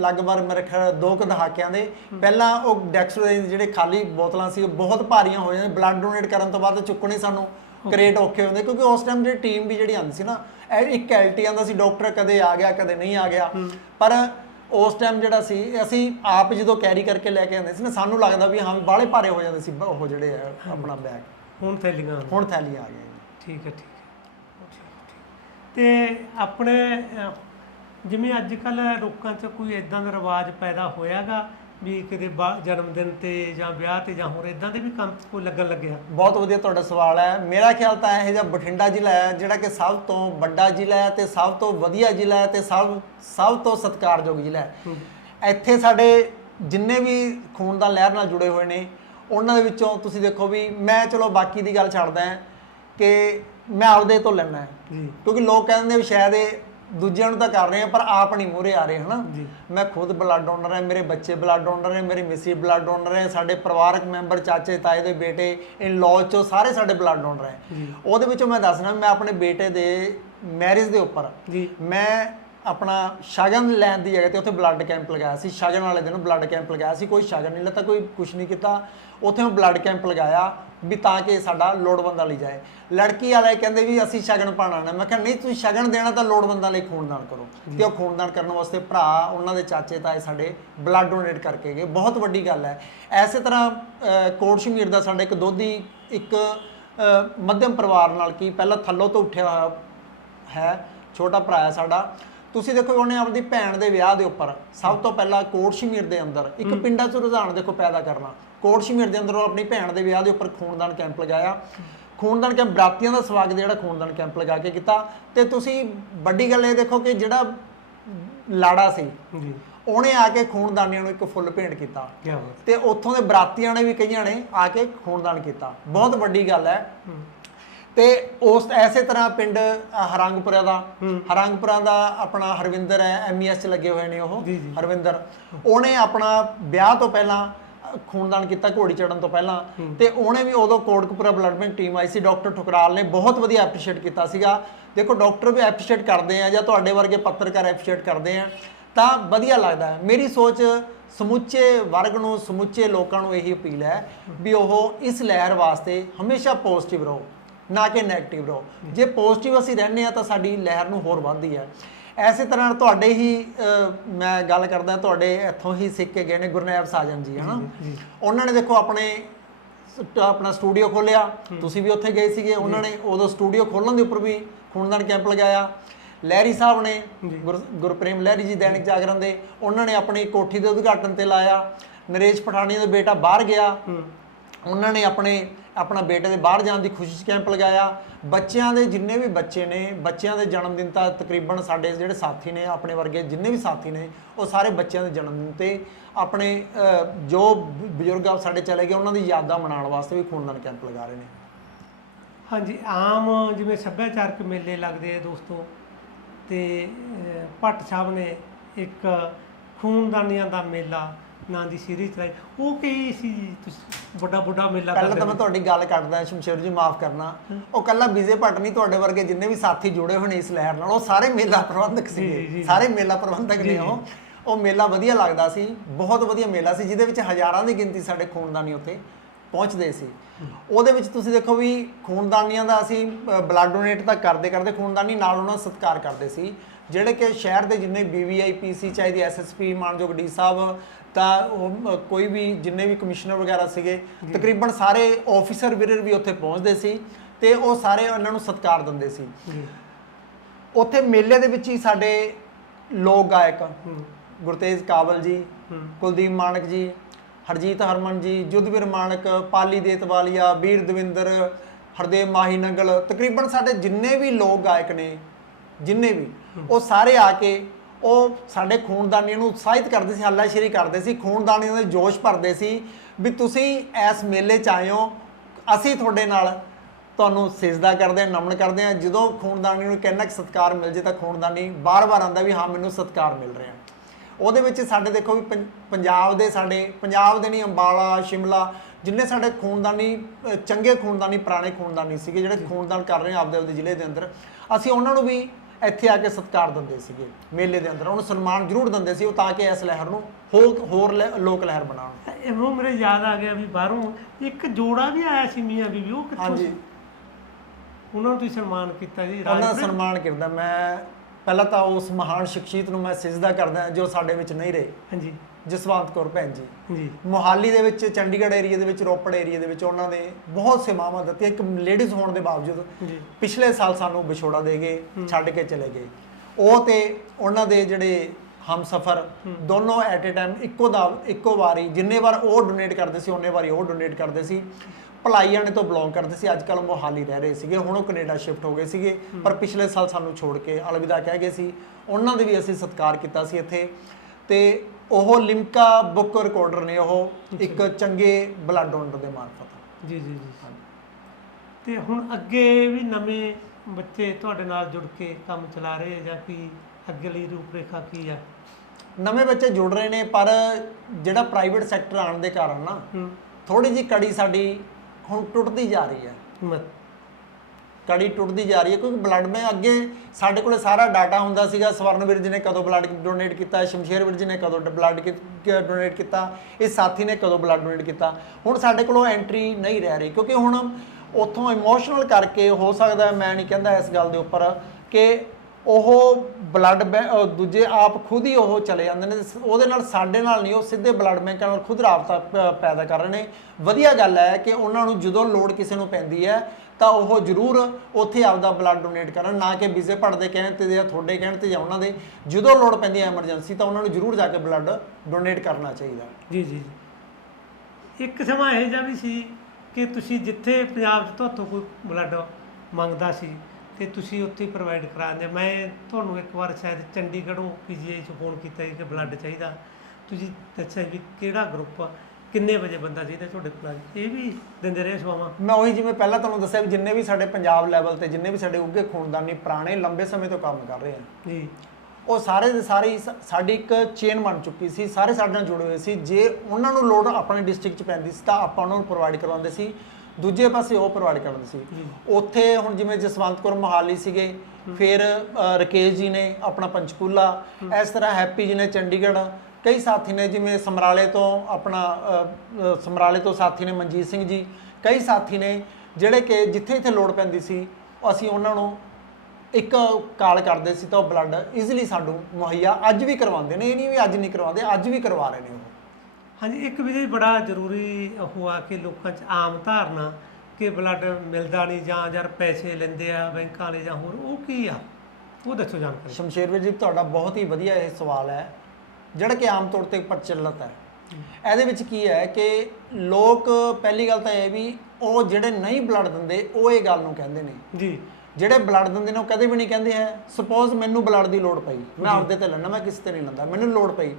ਲਗਭਗ ਮੇਰੇ ਖਿਆਲ ਦੋ ਕੁ ਦਹਾਕਿਆਂ ਦੇ। ਪਹਿਲਾਂ ਉਹ ਡੈਕਸਟਰੋਜ਼ ਜਿਹੜੇ ਖਾਲੀ ਬੋਤਲਾਂ ਸੀ ਉਹ ਬਹੁਤ ਭਾਰੀਆਂ ਹੋ ਜਾਂਦੀਆਂ ਬਲੱਡ ਡੋਨੇਟ ਕਰਨ ਤੋਂ ਬਾਅਦ ਚੁੱਕਣੇ ਸਾਨੂੰ ਕਰੇਟ ਔਖੇ ਹੁੰਦੇ ਕਿਉਂਕਿ ਉਸ ਟਾਈਮ ਜਿਹੜੀ ਟੀਮ ਵੀ ਜਿਹੜੀ ਆਉਂਦੀ ਸੀ ਨਾ ਇਹ ਇੱਕ ਐਲਟੀ ਆਂਦਾ ਸੀ ਡਾਕਟਰ ਕਦੇ ਆ ਗਿਆ ਕਦੇ ਨਹੀਂ ਆ ਗਿਆ। ਪਰ ਉਸ ਟਾਈਮ ਜਿਹੜਾ ਸੀ ਅਸੀਂ ਆਪ ਜਦੋਂ ਕੈਰੀ ਕਰਕੇ ਲੈ ਕੇ ਆਉਂਦੇ ਸੀ ਨਾ ਸਾਨੂੰ ਲੱਗਦਾ ਵੀ ਹਾਂ ਬਾਹਲੇ ਭਾਰੇ ਹੋ ਜਾਂਦੇ ਸੀ ਉਹ ਜਿਹੜੇ ਆ ਆਪਣਾ ਬੈਗ ਹੁਣ ਥੈਲੀਆਂ। ਹੁਣ ਥੈਲੀ ਆ ਗਏ ਠੀਕ ਹੈ ਠੀਕ ਹੈ। ਤੇ ਆਪਣੇ ਅਹ, ਜਿਵੇਂ ਅੱਜ ਕੱਲ ਲੋਕਾਂ 'ਚ ਕੋਈ ਇਦਾਂ ਦਾ ਰਿਵਾਜ ਪੈਦਾ ਹੋਇਆਗਾ ਵੀ ਕਿਤੇ ਬਾ- ਜਨਮ ਦਿਨ ਤੇ ਜਾਂ ਵਿਆਹ ਤੇ ਜਾਂ ਹੋਰ ਇਦਾਂ ਦੇ ਵੀ ਕੰਮ ਕੋਈ ਲੱਗਣ ਲੱਗਿਆ? ਬਹੁਤ ਵਧੀਆ ਤੁਹਾਡਾ ਸਵਾਲ ਹੈ। ਮੇਰਾ ਖਿਆਲ ਤਾਂ ਇਹ ਜਿਹਾ ਬਠਿੰਡਾ ਜ਼ਿਲ੍ਹਾ ਹੈ ਜਿਹੜਾ ਕਿ ਸਭ ਤੋਂ ਵੱਡਾ ਜ਼ਿਲ੍ਹਾ ਹੈ ਤੇ ਸਭ ਤੋਂ ਵਧੀਆ ਜ਼ਿਲ੍ਹਾ ਹੈ ਤੇ ਸਭ ਸਭ ਤੋਂ ਸਤਿਕਾਰਯੋਗ ਜ਼ਿਲ੍ਹਾ ਹੈ। ਇੱਥੇ ਸਾਡੇ ਜਿੰਨੇ ਵੀ ਖੂਨਦਾਨ ਲਹਿਰ ਨਾਲ ਜੁੜੇ ਹੋਏ ਨੇ ਉਹਨਾਂ ਦੇ ਵਿੱਚੋਂ ਤੁਸੀਂ ਦੇਖੋ ਵੀ ਮੈਂ ਚਲੋ ਬਾਕੀ ਦੀ ਗੱਲ ਛੱਡਦਾ ਹਾਂ ਕਿ ਮੈਂ ਆਪਦੇ ਤੋਂ ਲੈਣਾ ਹੈ। ਕਿਉਂਕਿ ਲੋਕ ਕਹਿੰਦੇ ਵੀ ਸ਼ਾਇਦ ਇਹ ਦੂਜਿਆਂ ਨੂੰ ਤਾਂ ਕਰ ਰਹੇ ਆ ਪਰ ਆਪ ਨਹੀਂ ਮੂਹਰੇ ਆ ਰਹੇ ਹਨਾ। ਮੈਂ ਖੁਦ ਬਲੱਡ ਡੋਨਰ ਹਾਂ ਮੇਰੇ ਬੱਚੇ ਬਲੱਡ ਡੋਨਰ ਹੈ ਮੇਰੀ ਮਿਸੀ ਬਲੱਡ ਡੋਨਰ ਹੈ ਸਾਡੇ ਪਰਿਵਾਰਕ ਮੈਂਬਰ ਚਾਚੇ ਤਾਏ ਦੇ ਬੇਟੇ ਇਨ ਲਾਅ ਚੋਂ ਸਾਰੇ ਸਾਡੇ ਬਲੱਡ ਡੋਨਰ ਹੈ। ਉਹਦੇ ਵਿੱਚੋਂ ਮੈਂ ਦੱਸਣਾ ਮੈਂ ਆਪਣੇ ਬੇਟੇ ਦੇ ਮੈਰਿਜ ਦੇ ਉੱਪਰ ਮੈਂ ਆਪਣਾ ਸ਼ਗਨ ਲੈਣ ਦੀ ਜਗ੍ਹਾ ਤੇ ਉੱਥੇ ਬਲੱਡ ਕੈਂਪ ਲਗਾਇਆ ਸੀ ਸ਼ਗਨ ਵਾਲੇ ਦਿਨ ਬਲੱਡ ਕੈਂਪ ਲਗਾਇਆ ਸੀ ਕੋਈ ਸ਼ਗਨ ਨਹੀਂ ਲੱਤਾ ਕੋਈ ਕੁਝ ਨਹੀਂ ਕੀਤਾ। ਉੱਥੇ ਮੈਂ ਬਲੱਡ ਕੈਂਪ ਲਗਾਇਆ। ਵੀ ਤਾਂ ਕਿ ਸਾਡਾ ਲੋੜਵੰਦਾਂ ਲਈ ਜਾਏ। ਲੜਕੀ ਵਾਲੇ ਕਹਿੰਦੇ ਵੀ ਅਸੀਂ ਸ਼ਗਨ ਪਾਣਾ ਨਾ। ਮੈਂ ਕਿਹਾ ਨਹੀਂ ਤੁਸੀਂ ਸ਼ਗਨ ਦੇਣਾ ਤਾਂ ਲੋੜਵੰਦਾਂ ਲਈ ਖੂਨਦਾਨ ਕਰੋ। ਤੇ ਉਹ ਖੂਨਦਾਨ ਕਰਨ ਵਾਸਤੇ ਭਰਾ ਉਹਨਾਂ ਦੇ ਚਾਚੇ ਤਾਏ ਸਾਡੇ ਬਲੱਡ ਡੋਨੇਟ ਕਰਕੇ ਗਏ। ਬਹੁਤ ਵੱਡੀ ਗੱਲ ਹੈ। ਐਸੇ ਤਰ੍ਹਾਂ ਕੋਟ ਸ਼ਮੀਰ ਦਾ ਸਾਡਾ ਇੱਕ ਦੋਧੀ ਇੱਕ ਮੱਧਮ ਪਰਿਵਾਰ ਨਾਲ ਕੀ ਪਹਿਲਾਂ ਥੱਲੋਂ ਤੋਂ ਉੱਠਿਆ ਹੋਇਆ ਹੈ ਛੋਟਾ ਭਰਾ ਹੈ ਸਾਡਾ। ਤੁਸੀਂ ਦੇਖੋ ਉਹਨੇ ਆਪਣੀ ਭੈਣ ਦੇ ਵਿਆਹ ਦੇ ਉੱਪਰ ਸਭ ਤੋਂ ਪਹਿਲਾਂ ਕੋਟ ਸ਼ਮੀਰ ਦੇ ਅੰਦਰ ਇੱਕ ਪਿੰਡਾਂ 'ਚ ਰੁਝਾਨ ਦੇਖੋ ਪੈਦਾ ਕਰਨਾ। ਕੋਟ ਸ਼ਮੀਰ ਦੇ ਅੰਦਰ ਉਹ ਆਪਣੀ ਭੈਣ ਦੇ ਵਿਆਹ ਦੇ ਉੱਪਰ ਖੂਨਦਾਨ ਕੈਂਪ ਲਗਾਇਆ। ਖੂਨਦਾਨ ਕੈਂਪ ਬਰਾਤੀਆਂ ਦਾ ਸਵਾਗਤ ਜਿਹੜਾ ਖੂਨਦਾਨ ਕੈਂਪ ਲਗਾ ਕੇ ਕੀਤਾ। ਤੇ ਤੁਸੀਂ ਵੱਡੀ ਗੱਲ ਇਹ ਦੇਖੋ ਕਿ ਜਿਹੜਾ ਲਾੜਾ ਸੀ ਜੀ। ਉਹਨੇ ਆ ਕੇ ਖੂਨਦਾਨੀਆਂ ਨੂੰ ਇੱਕ ਫੁੱਲ ਭੇਂਟ ਕੀਤਾ। ਤੇ ਉੱਥੋਂ ਦੇ ਬਰਾਤੀਆਂ ਨੇ ਵੀ ਕਈਆਂ ਨੇ ਆ ਕੇ ਖੂਨਦਾਨ ਕੀਤਾ। ਬਹੁਤ ਵੱਡੀ ਗੱਲ ਹੈ। ਤੇ ਉਸ ਐਸੇ ਤਰ੍ਹਾਂ ਪਿੰਡ ਹਰੰਗਪੁਰਾ ਦਾ। ਹਰੰਗਪੁਰਾ ਦਾ ਆਪਣਾ ਹਰਵਿੰਦਰ ਹੈ ਐਮਈਐਸ ਚ ਲੱਗੇ ਹੋਏ ਨੇ ਉਹ। ਹਰਵਿੰਦਰ। ਉਹਨੇ ਆਪਣਾ ਵਿਆਹ ਤੋਂ ਪਹਿਲਾਂ ਖੂਨਦਾਨ ਕੀਤਾ ਘੋੜੀ ਚੜਨ ਤੋਂ ਪਹਿਲਾਂ। ਤੇ ਉਹਨੇ ਵੀ ਉਦੋਂ ਕੋਟਕਪੁਰਾ ਬਲੱਡ ਬੈਂਕ ਟੀਮ ਆਈ ਸੀ ਡਾਕਟਰ ਠੁਕਰਾਲ ਨੇ ਬਹੁਤ ਵਧੀਆ ਐਪਰੀਸ਼ੀਏਟ ਕੀਤਾ ਸੀਗਾ। ਦੇਖੋ ਡਾਕਟਰ ਵੀ ਐਪਰੀਸ਼ੀਏਟ ਕਰਦੇ ਆ ਜਾਂ ਤੁਹਾਡੇ ਵਰਗੇ ਪੱਤਰਕਾਰ ਐਪਰੀਸ਼ੀਏਟ ਕਰਦੇ ਆ ਤਾਂ ਵਧੀਆ ਲੱਗਦਾ ਮੇਰੀ ਸੋਚ ਸਮੁੱਚੇ ਵਰਗ ਨੂੰ ਸਮੁੱਚੇ ਲੋਕਾਂ ਨੂੰ ਇਹੀ ਅਪੀਲ ਹੈ ਵੀ ਉਹ ਇਸ ਲਹਿਰ ਵਾਸਤੇ ਹਮੇਸ਼ਾ ਪੋਜ਼ਿਟਿਵ ਰਹੋ ਨਾ ਕਿ 네ਗੇਟਿਵ ਰਹੋ ਜੇ ਪੋਜ਼ਿਟਿਵ ਅਸੀਂ ਰਹਿੰਦੇ ਆ ਤਾਂ ਸਾਡੀ ਲਹਿਰ ਨੂੰ ਹੋਰ ਵੱਧਦੀ ਹੈ। ਐਸੇ ਤਰ੍ਹਾਂ ਤੁਹਾਡੇ ਹੀ ਮੈਂ ਗੱਲ ਕਰਦਾ ਤੁਹਾਡੇ ਇੱਥੋਂ ਹੀ ਸਿੱਖ ਕੇ ਗਏ ਨੇ ਗੁਰਨੈਬ ਸਾਜਨ ਜੀ ਹਨਾ? ਉਹਨਾਂ ਨੇ ਦੇਖੋ ਆਪਣੇ ਆਪਣਾ ਸਟੂਡੀਓ ਖੋਲਿਆ ਤੁਸੀਂ ਵੀ ਉੱਥੇ ਗਏ ਸੀਗੇ ਉਹਨਾਂ ਨੇ ਉਦੋਂ ਸਟੂਡੀਓ ਖੋਲਣ ਦੇ ਉੱਪਰ ਵੀ ਖੂਨਦਾਨ ਕੈਂਪ ਲਗਾਇਆ। ਲਹਿਰੀ ਸਾਹਿਬ ਨੇ ਗੁਰ- ਗੁਰਪ੍ਰੇਮ ਲਹਿਰੀ ਜੀ ਦੈਨਿਕ ਜਾਗਰਣ ਦੇ ਉਹਨਾਂ ਨੇ ਆਪਣੀ ਕੋਠੀ ਦੇ ਉਦਘਾਟਨ ਤੇ ਲਾਇਆ। ਨਰੇਸ਼ ਪਠਾਣੀ ਦਾ ਬੇਟਾ ਬਾਹਰ ਗਿਆ। ਉਹਨਾਂ ਨੇ ਆਪਣੇ, ਆਪਣਾ ਬੇਟੇ ਦੇ ਬਾਹਰ ਜਾਣ ਦੀ ਖੁਸ਼ੀ 'ਚ ਕੈਂਪ ਲਗਾਇਆ। ਬੱਚਿਆਂ ਦੇ ਜਿੰਨੇ ਵੀ ਬੱਚੇ ਨੇ, ਬੱਚਿਆਂ ਦੇ ਜਨਮ ਦਿਨ ਤਾਂ ਤਕਰੀਬਨ ਸਾਡੇ ਜਿਹੜੇ ਸਾਥੀ ਨੇ, ਆਪਣੇ ਵਰਗੇ ਜਿੰਨੇ ਵੀ ਸਾਥੀ ਨੇ, ਉਹ ਸਾਰੇ ਬੱਚਿਆਂ ਦੇ ਜਨਮ ਦਿਨ ਤੇ ਆਪਣੇ ਜੋ ਬਜ਼ੁਰਗ ਆ ਸਾਡੇ ਚਲੇ ਗਏ। ਉਹਨਾਂ ਦੀ ਯਾਦਾਂ ਮਨਾਉਣ ਵਾਸਤੇ ਵੀ ਖੂਨਦਾਨ ਕੈਂਪ ਲਗਾ ਰਹੇ ਨੇ। ਹਾਂਜੀ, ਆਮ ਜਿਵੇਂ ਸੱਭਿਆਚਾਰਕ ਮੇਲੇ ਲੱਗਦੇ ਆ ਦੋਸਤੋ, ਤੇ ਭੱਟ ਸਾਹਿਬ ਨੇ ਇੱਕ ਖੂਨਦਾਨੀਆਂ ਦਾ ਮੇਲਾ ਨਾਂ ਦੀ ਸੀਰੀਜ਼ ਚਲਾਈ। ਉਹ ਕੀ ਸੀ ਤੁਸੀਂ ਵੱਡਾ ਵੱਡਾ ਮੇਲਾ ਪਹਿਲਾਂ ਤਾਂ ਮੈਂ ਤੁਹਾਡੀ ਗੱਲ ਕੱਟਦਾ ਸ਼ਮਸ਼ੇਰ ਜੀ ਮਾਫ ਕਰਨਾ। ਉਹ ਕੱਲਾ ਵਿਜੇ ਭੱਟ ਨਹੀਂ ਤੁਹਾਡੇ ਵਰਗੇ ਜਿੰਨੇ ਵੀ ਸਾਥੀ ਜੁੜੇ ਨੇ ਇਸ ਲਹਿਰ ਨਾਲ ਉਹ ਸਾਰੇ ਮੇਲਾ ਪ੍ਰਬੰਧਕ ਸੀਗੇ। ਜੀ। ਸਾਰੇ ਮੇਲਾ ਪ੍ਰਬੰਧਕ ਨੇ। ਉਹ। ਉਹ ਮੇਲਾ ਵਧੀਆ ਲੱਗਦਾ ਸੀ ਬਹੁਤ ਵਧੀਆ ਮੇਲਾ ਸੀ ਜਿਹਦੇ ਵਿੱਚ ਹਜ਼ਾਰਾਂ ਦੀ ਗਿਣਤੀ ਸਾਡੇ ਖੂਨਦਾਨੀ ਉੱਥੇ। ਪਹੁੰਚਦੇ ਸੀ। ਉਹਦੇ ਵਿੱਚ ਤੁਸੀਂ ਦੇਖੋ ਵੀ ਖੂਨਦਾਨੀਆਂ ਦਾ ਅਸੀਂ ਬਲੱਡ ਡੋਨੇਟ ਤਾਂ ਕਰਦੇ ਕਰਦੇ ਖੂਨਦਾਨੀ ਨਾਲ ਉਹਨਾਂ ਦਾ ਸਤਿਕਾਰ ਕਰਦੇ ਸੀ। ਜਿਹੜੇ ਕਿ ਸ਼ਹਿਰ ਦੇ ਜਿੰਨੇ ਬੀਵੀਆਈਪੀ ਸੀ ਚਾਹੇ ਦੀ ਐਸਐਸਪੀ ਮਾਨਯੋਗ ਡੀ ਸਾਹਿਬ ਤਾਂ ਉਹ ਕੋਈ ਵੀ ਜਿੰਨੇ ਵੀ ਕਮਿਸ਼ਨਰ ਵਗੈਰਾ ਸੀਗੇ ਤਕਰੀਬਨ ਸਾਰੇ ਆਫੀਸਰ ਵੀਰਰ ਵੀ ਉੱਥੇ ਪਹੁੰਚਦੇ ਸੀ ਤੇ ਉਹ ਸਾਰੇ ਉਹਨਾਂ ਨੂੰ ਸਤਿਕਾਰ ਦਿੰਦੇ ਸੀ। ਉੱਥੇ ਮੇਲੇ ਦੇ ਵਿੱਚ ਹੀ ਸਾਡੇ ਲੋਕ ਗਾਇਕ ਗੁਰਤੇਜ ਕਾਬਲ ਜੀ ਕੁਲਦੀਪ ਮਾਨਕ ਜੀ ਹਰਜੀਤ ਹਰਮਨ ਜੀ, ਜੁਦਵੀਰ ਮਾਨਕ ਪਾਲੀ ਦੇਤਵਾਲੀਆ, ਵੀਰ ਦਵਿੰਦਰ, ਹਰਦੇਵ ਮਾਹੀ ਨੰਗਲ, ਤਕਰੀਬਨ ਸਾਡੇ ਜਿੰਨੇ ਵੀ ਲੋਕ ਗਾਇਕ ਨੇ, ਜਿੰਨੇ ਵੀ, ਉਹ ਸਾਰੇ ਆ ਕੇ ਉਹ ਸਾਡੇ ਖੂਨਦਾਨੀਆਂ ਨੂੰ ਉਤਸ਼ਾਹਿਤ ਕਰਦੇ ਸੀ, ਹੱਲਾਸ਼ੇਰੀ ਕਰਦੇ ਸੀ, ਖੂਨਦਾਨੀਆਂ ਦੇ ਜੋਸ਼ ਭਰਦੇ ਸੀ ਵੀ ਤੁਸੀਂ ਇਸ ਮੇਲੇ 'ਚ ਆਏ ਹੋ, ਅਸੀਂ ਤੁਹਾਡੇ ਨਾਲ ਤੁਹਾਨੂੰ ਸਿਜਦਾ ਕਰਦੇ ਹਾਂ, ਨਮਨ ਕਰਦੇ ਹਾਂ, ਜਦੋਂ ਖੂਨਦਾਨੀ ਨੂੰ ਕਿੰਨਾ ਕੁ ਸਤਿਕਾਰ ਮਿਲ ਜੇ ਤਾਂ ਖੂਨਦਾਨੀ ਬਾਰ-ਬਾਰ ਆਂਦਾ ਵੀ ਹਾਂ, ਮੈਨੂੰ ਸਤਿਕਾਰ ਮਿਲ ਰਿਹਾ। ਉਹਦੇ ਵਿੱਚ ਸਾਡੇ ਦੇਖੋ ਵੀ ਪੰਜਾਬ ਦੇ ਸਾਡੇ ਪੰਜਾਬ ਦੇ ਨਹੀਂ ਅੰਬਾਲਾ ਸ਼ਿਮਲਾ ਜਿੰਨੇ ਸਾਡੇ ਖੂਨਦਾਨੀ ਚੰਗੇ ਖੂਨਦਾਨੀ ਪੁਰਾਣੇ ਖੂਨਦਾਨੀ ਸੀਗੇ ਜਿਹੜੇ ਖੂਨਦਾਨ ਕਰ ਰਹੇ ਆ ਆਪਦੇ ਆਪਦੇ ਜ਼ਿਲ੍ਹੇ ਦੇ ਅੰਦਰ ਅਸੀਂ ਉਹਨਾਂ ਨੂੰ ਵੀ ਇੱਥੇ ਆ ਕੇ ਸਤਿਕਾਰ ਦਿੰਦੇ ਸੀਗੇ ਮੇਲੇ ਦੇ ਅੰਦਰ। ਉਹਨੂੰ ਸਨਮਾਨ ਜ਼ਰੂਰ ਦਿੰਦੇ ਸੀ ਉਹ ਤਾਂ ਕਿ ਇਸ ਲਹਿਰ ਨੂੰ ਹੋਰ ਹੋਰ ਲੋਕ ਲਹਿਰ ਬਣਾਉਣ। ਇਹੋ ਮੇਰੇ ਯਾਦ ਆ ਗਿਆ ਵੀ ਬਾਹਰੋਂ ਇੱਕ ਜੋੜਾ ਵੀ ਆਇਆ ਸੀ ਮੀਆਂ ਬੀਬੀ ਉਹ ਕਿੱਥੋਂ ਹਾਂਜੀ। ਉਹਨਾਂ ਨੂੰ ਤੁਸੀਂ ਸਨਮਾਨ ਕੀਤਾ ਜੀ ਉਹਨਾਂ ਰਾਜਪੁਰੇ? ਸਨਮਾਨ ਕਰਦਾ ਮੈਂ ਪਹਿਲਾਂ ਤਾਂ ਉਸ ਮਹਾਨ ਸ਼ਖਸੀਅਤ ਨੂੰ ਮੈਂ ਸਿਜਦਾ ਕਰਦਾ ਜੋ ਸਾਡੇ ਵਿੱਚ ਨਹੀਂ ਰਹੇ। ਹਾਂਜੀ। ਜਸਵੰਤ ਕੌਰ ਭੈਣ ਜੀ। ਜੀ। ਮੋਹਾਲੀ ਦੇ ਵਿੱਚ ਚੰਡੀਗੜ੍ਹ ਏਰੀਆ ਦੇ ਵਿੱਚ ਰੋਪੜ ਏਰੀਆ ਦੇ ਵਿੱਚ ਉਹਨਾਂ ਨੇ ਬਹੁਤ ਸੇਵਾਵਾਂ ਦਿੱਤੀਆਂ। ਇੱਕ ਲੇਡੀਜ਼ ਹੋਣ ਦੇ ਬਾਵਜੂਦ ਪਿਛਲੇ ਸਾਲ ਸਾਨੂੰ ਵਿਛੋੜਾ ਦੇ ਗਏ ਛੱਡ ਕੇ ਚਲੇ ਗਏ। ਉਹ ਤੇ ਉਹਨਾਂ ਦੇ ਜਿਹੜੇ ਹਮਸਫਰ ਦੋਨੋਂ ਐਟ ਅ ਟਾਈਮ ਇੱਕੋ ਦਾ ਇੱਕੋ ਵਾਰੀ ਜਿੰਨੇ ਵਾਰ ਉਹ ਡੋਨੇਟ ਕਰਦੇ ਸੀ ਉਹਨੇ ਵਾਰੀ ਉਹ ਡੋਨੇਟ ਕਰਦੇ ਸੀ। ਭਲਾਈਆਣੇ ਤੋਂ ਬਿਲੋਂਗ ਕਰਦੇ ਸੀ ਅੱਜ ਕੱਲ ਮੋਹਾਲੀ ਰਹਿ ਰਹੇ ਸੀਗੇ ਹੁਣ ਉਹ ਕੈਨੇਡਾ ਸ਼ਿਫਟ ਹੋ ਗਏ ਸੀਗੇ। ਪਰ ਪਿਛਲੇ ਸਾਲ ਸਾਨੂੰ ਛੋੜ ਕੇ ਅਲਵਿਦਾ ਕਹਿ ਗਏ ਸੀ। ਉਹਨਾਂ ਦੇ ਵੀ ਅਸੀਂ ਸਤਿਕਾਰ ਕੀਤਾ ਸੀ ਇੱਥੇ। ਤੇ ਉਹ ਲਿਮਕਾ ਬੁੱਕ ਰਿਕਾਰਡਰ ਨੇ ਉਹ ਇੱਕ ਚੰਗੇ ਬਲੱਡ ਡੋਨਰ ਦੇ ਮਾਰਫਤ। ਜੀ ਜੀ ਜੀ। ਤੇ ਹੁਣ ਅੱਗੇ ਵੀ ਨਵੇਂ ਬੱਚੇ ਤੁਹਾਡੇ ਨਾਲ ਜੁੜ ਕੇ ਕੰਮ ਚਲਾ ਰਹੇ ਜਾਂ ਕੀ ਅੱਗੇ ਲਈ ਰੂਪਰੇਖਾ ਕੀ ਆ? ਨਵੇਂ ਬੱਚੇ ਜੁੜ ਰਹੇ ਨੇ ਪਰ ਜਿਹੜਾ ਪ੍ਰਾਈਵੇਟ ਸੈਕਟਰ ਆਉਣ ਦੇ ਕਾਰਨ ਨਾ ਥੋੜੀ ਜੀ ਕੜੀ ਸਾਡੀ ਹੁਣ ਟੁੱਟਦੀ ਜਾ ਰਹੀ ਹੈ। ਕੜੀ ਟੁੱਟਦੀ ਜਾ ਰਹੀ ਹੈ ਕਿਉਂਕਿ ਬਲੱਡ ਮੈਂ ਅੱਗੇ ਸਾਡੇ ਕੋਲੇ ਸਾਰਾ ਡਾਟਾ ਹੁੰਦਾ ਸੀਗਾ ਸਵਰਨਵੀਰ ਜੀ ਨੇ ਕਦੋਂ ਬਲੱਡ ਡੋਨੇਟ ਕੀਤਾ ਸ਼ਮਸ਼ੇਰਵੀਰ ਜੀ ਨੇ ਕਦੋਂ ਬਲੱਡ ਡੋਨੇਟ ਕੀਤਾ ਇਸ ਸਾਥੀ ਨੇ ਕਦੋਂ ਬਲੱਡ ਡੋਨੇਟ ਕੀਤਾ। ਹੁਣ ਸਾਡੇ ਕੋਲੋਂ ਐਂਟਰੀ ਨਹੀਂ ਰਹਿ ਰਹੀ ਕਿਉਂਕਿ ਹੁਣ ਉੱਥੋਂ ਇਮੋਸ਼ਨਲ ਕਰਕੇ ਹੋ ਸਕਦਾ ਮੈਂ ਨਹੀਂ ਕਹਿੰਦਾ ਇਸ ਗੱਲ ਦੇ ਉੱਪਰ ਕਿ ਉਹ ਬਲੱਡ ਦੂਜੇ ਆਪ ਖੁਦ ਹੀ ਉਹ ਚਲੇ ਜਾਂਦੇ ਨੇ ਉਹਦੇ ਨਾਲ ਸਾਡੇ ਨਾਲ ਨਹੀਂ, ਉਹ ਸਿੱਧੇ ਬਲੱਡ ਬੈਂਕਾਂ ਨਾਲ ਖੁਦ ਰਾਬਤਾ ਪੈਦਾ ਕਰ ਰਹੇ ਨੇ। ਵਧੀਆ ਗੱਲ ਹੈ ਕਿ ਉਹਨਾਂ ਨੂੰ ਜਦੋਂ ਲੋੜ ਕਿਸੇ ਨੂੰ ਪੈਂਦੀ ਹੈ, ਤਾਂ ਉਹ ਜ਼ਰੂਰ ਉੱਥੇ ਆਪਦਾ ਬਲੱਡ ਡੋਨੇਟ ਕਰਨ, ਨਾ ਕਿ ਵਿਜ਼ੇ ਪੜਦੇ ਕਹਿਣ ਤੇ ਜਾਂ ਤੁਹਾਡੇ ਕਹਿਣ ਤੇ ਜਾਂ ਉਹਨਾਂ ਦੇ। ਜਦੋਂ ਲੋੜ ਪੈਂਦੀ ਹੈ ਐਮਰਜੈਂਸੀ ਤਾਂ ਉਹਨਾਂ ਨੂੰ ਜ਼ਰੂਰ ਜਾ ਕੇ ਬਲੱਡ ਡੋਨੇਟ ਕਰਨਾ ਚਾਹੀਦਾ। ਜੀ ਜੀ ਇੱਕ ਸਮਾਂ ਇਹ ਜਿਹਾ ਵੀ ਸੀ ਕਿ ਤੁਸੀਂ ਜਿੱਥੇ ਪੰਜਾਬ 'ਚ ਤੁਹਾਨੂੰ ਕੋਈ ਬਲੱਡ ਮੰਗਦਾ ਸੀ ਤੇ ਤੁਸੀਂ ਉੱਥੇ ਪ੍ਰੋਵਾਈਡ ਕਰਾਉਂਦੇ ਮੈਂ ਤੁਹਾਨੂੰ ਇੱਕ ਵਾਰ ਸ਼ਾਇਦ ਚੰਡੀਗੜ੍ਹੋਂ ਪੀਜੀਆਈ 'ਚ ਫੋਨ ਕੀਤਾ ਸੀ ਕਿ ਬਲੱਡ ਚਾਹੀਦਾ। ਤੁਸੀਂ ਦੱਸਿਆ ਵੀ ਕਿਹੜਾ ਗਰੁੱਪ ਕਿੰਨੇ ਵਜੇ ਬੰਦਾ ਚਾਹੀਦਾ ਤੁਹਾਡੇ ਕੋਲ ਇਹ ਵੀ ਦਿੰਦੇ ਰਹੇ ਸੇਵਾਵਾਂ। ਮੈਂ ਉਹੀ ਜਿਵੇਂ ਪਹਿਲਾਂ ਤੁਹਾਨੂੰ ਦੱਸਿਆ ਵੀ ਜਿੰਨੇ ਵੀ ਸਾਡੇ ਪੰਜਾਬ ਲੈਵਲ ਤੇ ਜਿੰਨੇ ਵੀ ਸਾਡੇ ਉੱਗੇ ਖੂਨਦਾਨੀ ਪੁਰਾਣੇ ਲੰਬੇ ਸਮੇਂ ਤੋਂ ਕੰਮ ਕਰ ਰਹੇ ਆ। ਜੀ। ਉਹ ਸਾਰੇ ਦੇ ਸਾਰੇ ਸਾਡੀ ਇੱਕ ਚੇਨ ਬਣ ਚੁੱਕੀ ਸੀ। ਸਾਰੇ ਸਾਡੇ ਨਾਲ ਜੁੜੇ ਹੋਏ ਸੀ। ਜੇ ਉਹਨਾਂ ਨੂੰ ਲੋੜ ਆਪਣੇ ਡਿਸਟ੍ਰਿਕਟ 'ਚ ਪੈਂਦੀ ਸੀ ਤਾਂ ਆਪਾਂ ਉਹਨਾਂ ਨੂੰ ਪ੍ਰੋਵਾਈਡ ਕਰਵਾਉਂਦੇ ਸੀ। ਦੂਜੇ ਪਾਸੇ ਉਹ ਪ੍ਰੋਵਾਈਡ ਕਰਦੇ ਸੀ। ਉੱਥੇ ਹੁਣ ਜਿਵੇਂ ਜਸਵੰਤ ਕੌਰ ਮੋਹਾਲੀ ਸੀਗੇ ਫਿਰ ਰਕੇਸ਼ ਜੀ ਨੇ ਆਪਣਾ ਪੰਚਕੂਲਾ ਇਸ ਤਰ੍ਹਾਂ ਹੈਪੀ ਜੀ ਨੇ ਚੰਡੀਗੜ੍ਹ ਕਈ ਸਾਥੀ ਨੇ ਜਿਵੇਂ ਸਮਰਾਲੇ ਤੋਂ ਆਪਣਾ ਸਮਰਾਲੇ ਤੋਂ ਸਾਥੀ ਨੇ ਮਨਜੀਤ ਸਿੰਘ ਜੀ ਕਈ ਸਾਥੀ ਨੇ ਜਿਹੜੇ ਕਿ ਜਿੱਥੇ ਇੱਥੇ ਲੋੜ ਪੈਂਦੀ ਸੀ ਅਸੀਂ ਉਹਨਾਂ ਨੂੰ ਇੱਕ ਕਾਲ ਕਰਦੇ ਸੀ ਤਾਂ ਉਹ ਬਲੱਡ ਈਜ਼ੀਲੀ ਸਾਨੂੰ ਮੁਹੱਈਆ ਅੱਜ ਵੀ ਕਰਵਾਉਂਦੇ ਨੇ ਇਹ ਨਹੀਂ ਵੀ ਅੱਜ ਨਹੀਂ ਕਰਵਾਉਂਦੇ ਅੱਜ ਵੀ ਕਰਵਾ ਰਹੇ ਨੇ ਹਾਂਜੀ ਇੱਕ ਵੀ ਬੜਾ ਜ਼ਰੂਰੀ ਹੋਆ ਕਿ ਲੋਕਾਂ 'ਚ ਆਮ ਧਾਰਨਾ ਕਿ ਬਲੱਡ ਮਿਲਦਾ ਨਹੀਂ ਜਾਂ ਯਾਰ ਪੈਸੇ ਲੈਂਦੇ ਆ ਬੈਂਕਾਂ ਵਾਲੇ ਜਾਂ ਹੋਰ ਉਹ ਕੀ ਆ? ਉਹ ਦੱਸੋ ਜਾਣਕਾਰੀ। ਸ਼ਮਸ਼ੇਰ ਵੀਰ ਜੀ ਤੁਹਾਡਾ ਬਹੁਤ ਹੀ ਵਧੀਆ ਇਹ ਸਵਾਲ ਹੈ ਜਿਹੜਾ ਕਿ ਆਮ ਤੌਰ ਤੇ ਪ੍ਰਚਲਿਤ ਹੈ। ਇਹਦੇ ਵਿੱਚ ਕੀ ਹੈ ਕਿ ਲੋਕ ਪਹਿਲੀ ਗੱਲ ਤਾਂ ਇਹ ਵੀ ਉਹ ਜਿਹੜੇ ਨਹੀਂ ਬਲੱਡ ਦਿੰਦੇ ਉਹ ਇਹ ਗੱਲ ਨੂੰ ਕਹਿੰਦੇ ਨੇ। ਜੀ। ਜਿਹੜੇ ਬਲੱਡ ਦਿੰਦੇ ਨੇ ਉਹ ਕਦੇ ਵੀ ਨਹੀਂ ਕਹਿੰਦੇ ਹੈ ਸਪੋਜ਼ ਮੈਨੂੰ ਬਲੱਡ ਦੀ ਲੋੜ ਪਈ ਮੈਂ ਆਪਦੇ ਤੇ ਲੈਣਾ ਮੈਂ ਕਿਸੇ ਤੇ ਨਹੀਂ ਲੈਂਦਾ ਮੈਨੂੰ ਲੋੜ ਪਈ।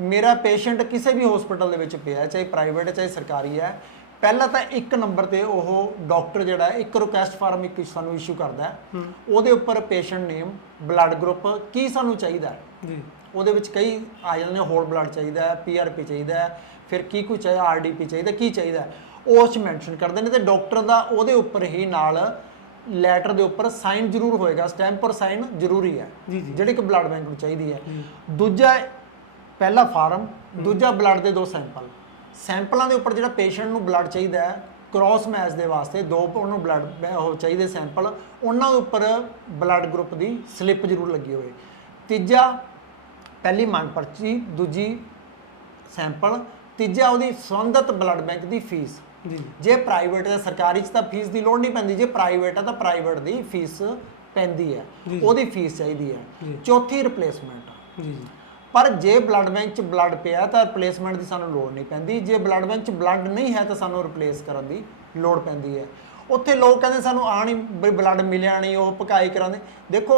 ਮੇਰਾ ਪੇਸ਼ੈਂਟ ਕਿਸੇ ਵੀ ਹਸਪੀਟਲ ਦੇ ਵਿੱਚ ਪਿਆ ਚਾਹੇ ਪ੍ਰਾਈਵੇਟ ਹੈ ਚਾਹੇ ਸਰਕਾਰੀ ਹੈ ਪਹਿਲਾਂ ਤਾਂ ਇੱਕ ਨੰਬਰ ਤੇ ਉਹ ਡਾਕਟਰ ਜਿਹੜਾ ਹੈ ਇੱਕ ਰਿਕੁਐਸਟ ਫਾਰਮ ਇੱਕ ਸਾਨੂੰ ਇਸ਼ੂ ਕਰਦਾ ਹੈ। ਉਹਦੇ ਉੱਪਰ ਪੇਸ਼ੈਂਟ ਨੇਮ ਬਲੱਡ ਗਰੁੱਪ ਕੀ ਸਾਨੂੰ ਚਾਹੀਦਾ ਜੀ। ਉਹਦੇ ਵਿੱਚ ਕਈ ਆ ਜਾਂਦੇ ਨੇ ਹੋਲ ਬਲੱਡ ਚਾਹੀਦਾ ਹੈ ਪੀਆਰਪੀ ਚਾਹੀਦਾ ਹੈ ਫਿਰ ਕੀ ਕੁਝ ਚਾਹੀਦਾ ਆਰਡੀਪੀ ਚਾਹੀਦਾ ਕੀ ਚਾਹੀਦਾ ਉਹ ਚ ਮੈਂਸ਼ਨ ਕਰਦੇ ਨੇ ਤੇ ਡਾਕਟਰ ਦਾ ਉਹਦੇ ਉੱਪਰ ਹੀ ਨਾਲ ਲੈਟਰ ਦੇ ਉੱਪਰ ਸਾਈਨ ਜ਼ਰੂਰ ਹੋਏਗਾ ਸਟੈਂਪ ਔਰ ਸਾਈਨ ਜ਼ਰੂਰੀ ਹੈ ਜਿਹੜੀ ਕਿ ਬਲੱਡ ਬੈਂਕ ਨੂੰ ਚਾਹੀਦੀ ਹੈ। ਦੂਜਾ ਪਹਿਲਾ ਫਾਰਮ ਦੂਜਾ ਬਲੱਡ ਦੇ ਦੋ ਸੈਂਪਲ। ਸੈਂਪਲਾਂ ਦੇ ਉੱਪਰ ਜਿਹੜਾ ਪੇਸ਼ੈਂਟ ਨੂੰ ਬਲੱਡ ਚਾਹੀਦਾ ਹੈ ਕ੍ਰਾਸ ਮੈਚ ਦੇ ਵਾਸਤੇ ਦੋ ਉਹਨੂੰ ਬਲੱਡ ਉਹ ਚਾਹੀਦੇ ਸੈਂਪਲ ਉਹਨਾਂ ਦੇ ਉੱਪਰ ਬਲੱਡ ਗਰੁੱਪ ਦੀ ਸਲਿੱਪ ਜ਼ਰੂਰ ਲੱਗੀ ਹੋਵੇ। ਤੀਜਾ ਪਹਿਲੀ ਮੰਗ ਪਰਚੀ ਦੂਜੀ ਸੈਂਪਲ ਤੀਜਾ ਉਹਦੀ ਸੰਬੰਧਿਤ ਬਲੱਡ ਬੈਂਕ ਦੀ ਫੀਸ। ਜੀ। ਪ੍ਰਾਈਵੇਟ ਹੈ ਸਰਕਾਰੀ 'ਚ ਤਾਂ ਫੀਸ ਦੀ ਲੋੜ ਨਹੀਂ ਪੈਂਦੀ ਜੇ ਪ੍ਰਾਈਵੇਟ ਹੈ ਤਾਂ ਪ੍ਰਾਈਵੇਟ ਦੀ ਫੀਸ ਪੈਂਦੀ ਹੈ। ਉਹਦੀ ਫੀਸ ਚਾਹੀਦੀ। ਹੈ। ਚੌਥੀ ਰਿਪਲੇਸਮੈਂਟ ਜੀ ਜੀ। ਪਰ ਜੇ ਬਲੱਡ ਬੈਂਕ 'ਚ ਬਲੱਡ ਪਿਆ ਤਾਂ ਰਿਪਲੇਸਮੈਂਟ ਦੀ ਸਾਨੂੰ ਲੋੜ ਨਹੀਂ ਪੈਂਦੀ। ਜੇ ਬਲੱਡ ਬੈਂਕ 'ਚ ਬਲੱਡ ਨਹੀਂ ਹੈ ਤਾਂ ਸਾਨੂੰ ਰਿਪਲੇਸ ਕਰਨ ਦੀ ਲੋੜ ਪੈਂਦੀ ਹੈ। ਉੱਥੇ ਲੋਕ ਕਹਿੰਦੇ ਸਾਨੂੰ ਆ ਨਹੀਂ ਬਲੱਡ ਮਿਲਿਆ ਨਹੀਂ ਉਹ ਪਕਾਈ ਕਰਾਉਂਦੇ। ਦੇਖੋ,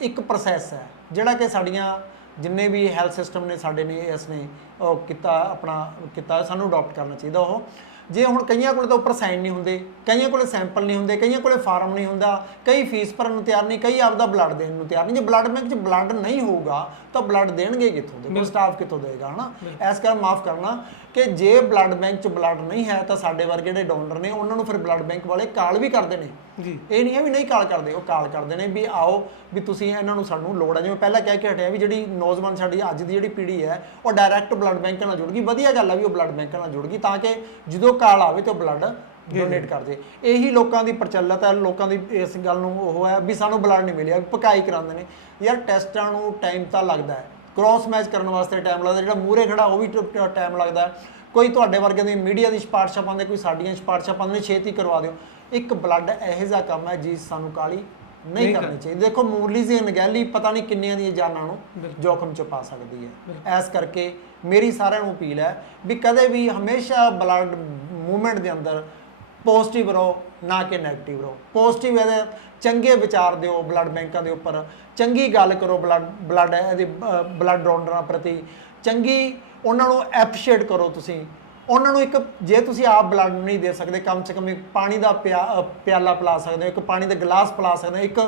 ਇੱਕ ਪ੍ਰੋਸੈਸ ਹੈ, ਜਿਹੜਾ ਕਿ ਸਾਡੀਆਂ ਜਿੰਨੇ ਵੀ ਹੈਲਥ ਸਿਸਟਮ ਨੇ, ਸਾਡੇ ਨੇ, ਇਸ ਨੇ ਉਹ ਕੀਤਾ, ਆਪਣਾ ਕੀਤਾ, ਸਾਨੂੰ ਅਡਾਪਟ ਕਰਨਾ ਚਾਹੀਦਾ ਉਹ। ਜੇ ਹੁਣ ਕਈਆਂ ਕੋਲੇ ਤਾਂ ਉੱਪਰ ਸਾਈਨ ਨਹੀਂ ਹੁੰਦੇ ਕਈਆਂ ਕੋਲੇ ਸੈਂਪਲ ਨਹੀਂ ਹੁੰਦੇ ਕਈਆਂ ਕੋਲੇ ਫਾਰਮ ਨਹੀਂ ਹੁੰਦਾ ਕਈ ਫੀਸ ਭਰਨ ਨੂੰ ਤਿਆਰ ਨਹੀਂ ਕਈ ਆਪਦਾ ਬਲੱਡ ਦੇਣ ਨੂੰ ਤਿਆਰ ਨਹੀਂ। ਜੇ ਬਲੱਡ ਬੈਂਕ 'ਚ ਬਲੱਡ ਨਹੀਂ ਹੋਊਗਾ ਤਾਂ ਬਲੱਡ ਦੇਣਗੇ ਕਿੱਥੋਂ ਦੇਖੋ ਸਟਾਫ ਕਿੱਥੋਂ ਦੇਗਾ ਹਨਾ? ਐਸ ਕਰ ਮਾਫ ਕਰਨਾ ਕਿ ਜੇ ਬਲੱਡ ਬੈਂਕ 'ਚ ਬਲੱਡ ਨਹੀਂ ਹੈ ਤਾਂ ਸਾਡੇ ਵਰਗੇ ਜਿਹੜੇ ਡੋਨਰ ਨੇ ਉਹਨਾਂ ਨੂੰ ਫਿਰ ਬਲੱਡ ਬੈਂਕ ਵਾਲੇ ਕਾਲ ਵੀ ਕਰਦੇ ਨੇ। ਜੀ। ਇਹ ਨਹੀਂ ਹੈ ਵੀ ਨਹੀਂ ਕਾਲ ਕਰਦੇ ਉਹ ਕਾਲ ਕਰਦੇ ਨੇ ਵੀ ਆਓ ਵੀ ਤੁਸੀਂ ਇਹਨਾਂ ਨੂੰ ਸਾਨੂੰ ਲੋੜ ਹੈ ਜਿਵੇਂ ਪਹਿਲਾਂ ਕਹਿ ਕੇ ਹਟਿਆ ਵੀ ਜਿਹੜੀ ਨੌਜਵਾਨ ਸਾਡੀ ਅੱਜ ਦੀ ਜਿਹੜੀ ਪੀੜ੍ਹੀ ਹੈ ਉਹ ਡਾਇਰੈਕਟ ਬਲੱਡ ਬੈਂਕਾਂ ਨਾਲ ਜੁੜ ਗਈ। ਵਧੀਆ ਗੱਲ ਹੈ ਵੀ ਉਹ ਬਲੱਡ ਬੈਂਕਾਂ ਨਾਲ ਜੁੜ ਗਈ ਤਾਂ ਕਿ ਜਦੋਂ ਕਾਲ ਆਵੇ ਤਾਂ ਬਲੱਡ ਡੋਨੇਟ ਕਰ ਦੇ ਇਹੀ ਲੋਕਾਂ ਦੀ ਪ੍ਰਚਲਿਤ ਹੈ ਲੋਕਾਂ ਦੀ ਇਸ ਗੱਲ ਨੂੰ ਉਹ ਹੈ ਵੀ ਸਾਨੂੰ ਬਲੱਡ ਨਹੀਂ ਮਿਲਿਆ ਪਕਾਈ ਕਰਾਉਂਦੇ ਨੇ। ਯਾਰ ਟੈਸਟਾਂ ਨੂੰ ਟਾਈਮ ਤਾਂ ਲੱਗਦਾ ਹੈ। ਕ੍ਰਾਸ ਮੈਚ ਕਰਨ ਵਾਸਤੇ ਟਾਈਮ ਲੱਗਦਾ ਜਿਹੜਾ ਮੂਰੇ ਖੜਾ ਉਹ ਵੀ ਟਾਈਮ ਲੱਗਦਾ। ਕੋਈ ਤੁਹਾਡੇ ਵਰਗੇ ਦੀ ਮੀਡੀਆ ਦੀ ਸਿਫਾਰਸ਼ਾਂ ਪਾਉਂਦੇ ਕੋਈ ਸਾਡੀਆਂ ਸਿਫਾਰਸ਼ਾਂ ਪਾਉਂਦੇ ਨੇ ਛੇਤੀ ਕਰਵਾ ਦਿਓ। ਇੱਕ ਬਲੱਡ ਇਹੋ ਜਿਹਾ ਕੰਮ ਹੈ ਜੀ ਸਾਨੂੰ ਕਾਲੀ ਨਹੀਂ ਕਰਨੀ ਚਾਹੀਦੀ। ਦੇਖੋ ਮੂਰਲੀ ਜੀ ਅਣਗਹਿਲੀ ਪਤਾ ਨਹੀਂ ਕਿੰਨੀਆਂ ਦੀਆਂ ਜਾਨਾਂ ਨੂੰ ਜੋਖਮ ਚ ਪਾ ਸਕਦੀ ਹੈ। ਐਸ ਕਰਕੇ ਮੇਰੀ ਸਾਰਿਆਂ ਨੂੰ ਅਪੀਲ ਹੈ ਵੀ ਕਦੇ ਵੀ ਹਮੇਸ਼ਾ ਬਲੱਡ ਮੂਵਮੈਂਟ ਦੇ ਅੰਦਰ ਪੋਜ਼ਿਟਿਵ ਰਹੋ, ਨਾ ਕਿ 네ਗੇਟਿਵ ਰਹੋ ਪੋਜ਼ਿਟਿਵ ਇਹਦੇ ਚੰਗੇ ਵਿਚਾਰ ਦਿਓ ਬਲੱਡ ਬੈਂਕਾਂ ਦੇ ਉੱਪਰ। ਚੰਗੀ ਗੱਲ ਕਰੋ ਬਲੱਡ ਬਲੱਡ ਇਹਦੇ ਬਲੱਡ ਡੋਨਰਾਂ ਪ੍ਰਤੀ। ਚੰਗੀ, ਉਹਨਾਂ ਨੂੰ ਐਪਰੀਸ਼ੀਏਟ ਕਰੋ ਤੁਸੀਂ। ਉਹਨਾਂ ਨੂੰ ਇੱਕ ਜੇ ਤੁਸੀਂ ਆਪ ਬਲੱਡ ਨਹੀਂ ਦੇ ਸਕਦੇ ਕਮ ਸੇ ਕਮ ਇੱਕ ਪਾਣੀ ਦਾ ਪਿਆਲਾ ਪਿਲਾ ਸਕਦੇ ਹੋ ਇੱਕ ਪਾਣੀ ਦਾ ਗਲਾਸ ਪਿਲਾ ਸਕਦੇ ਹੋ ਇੱਕ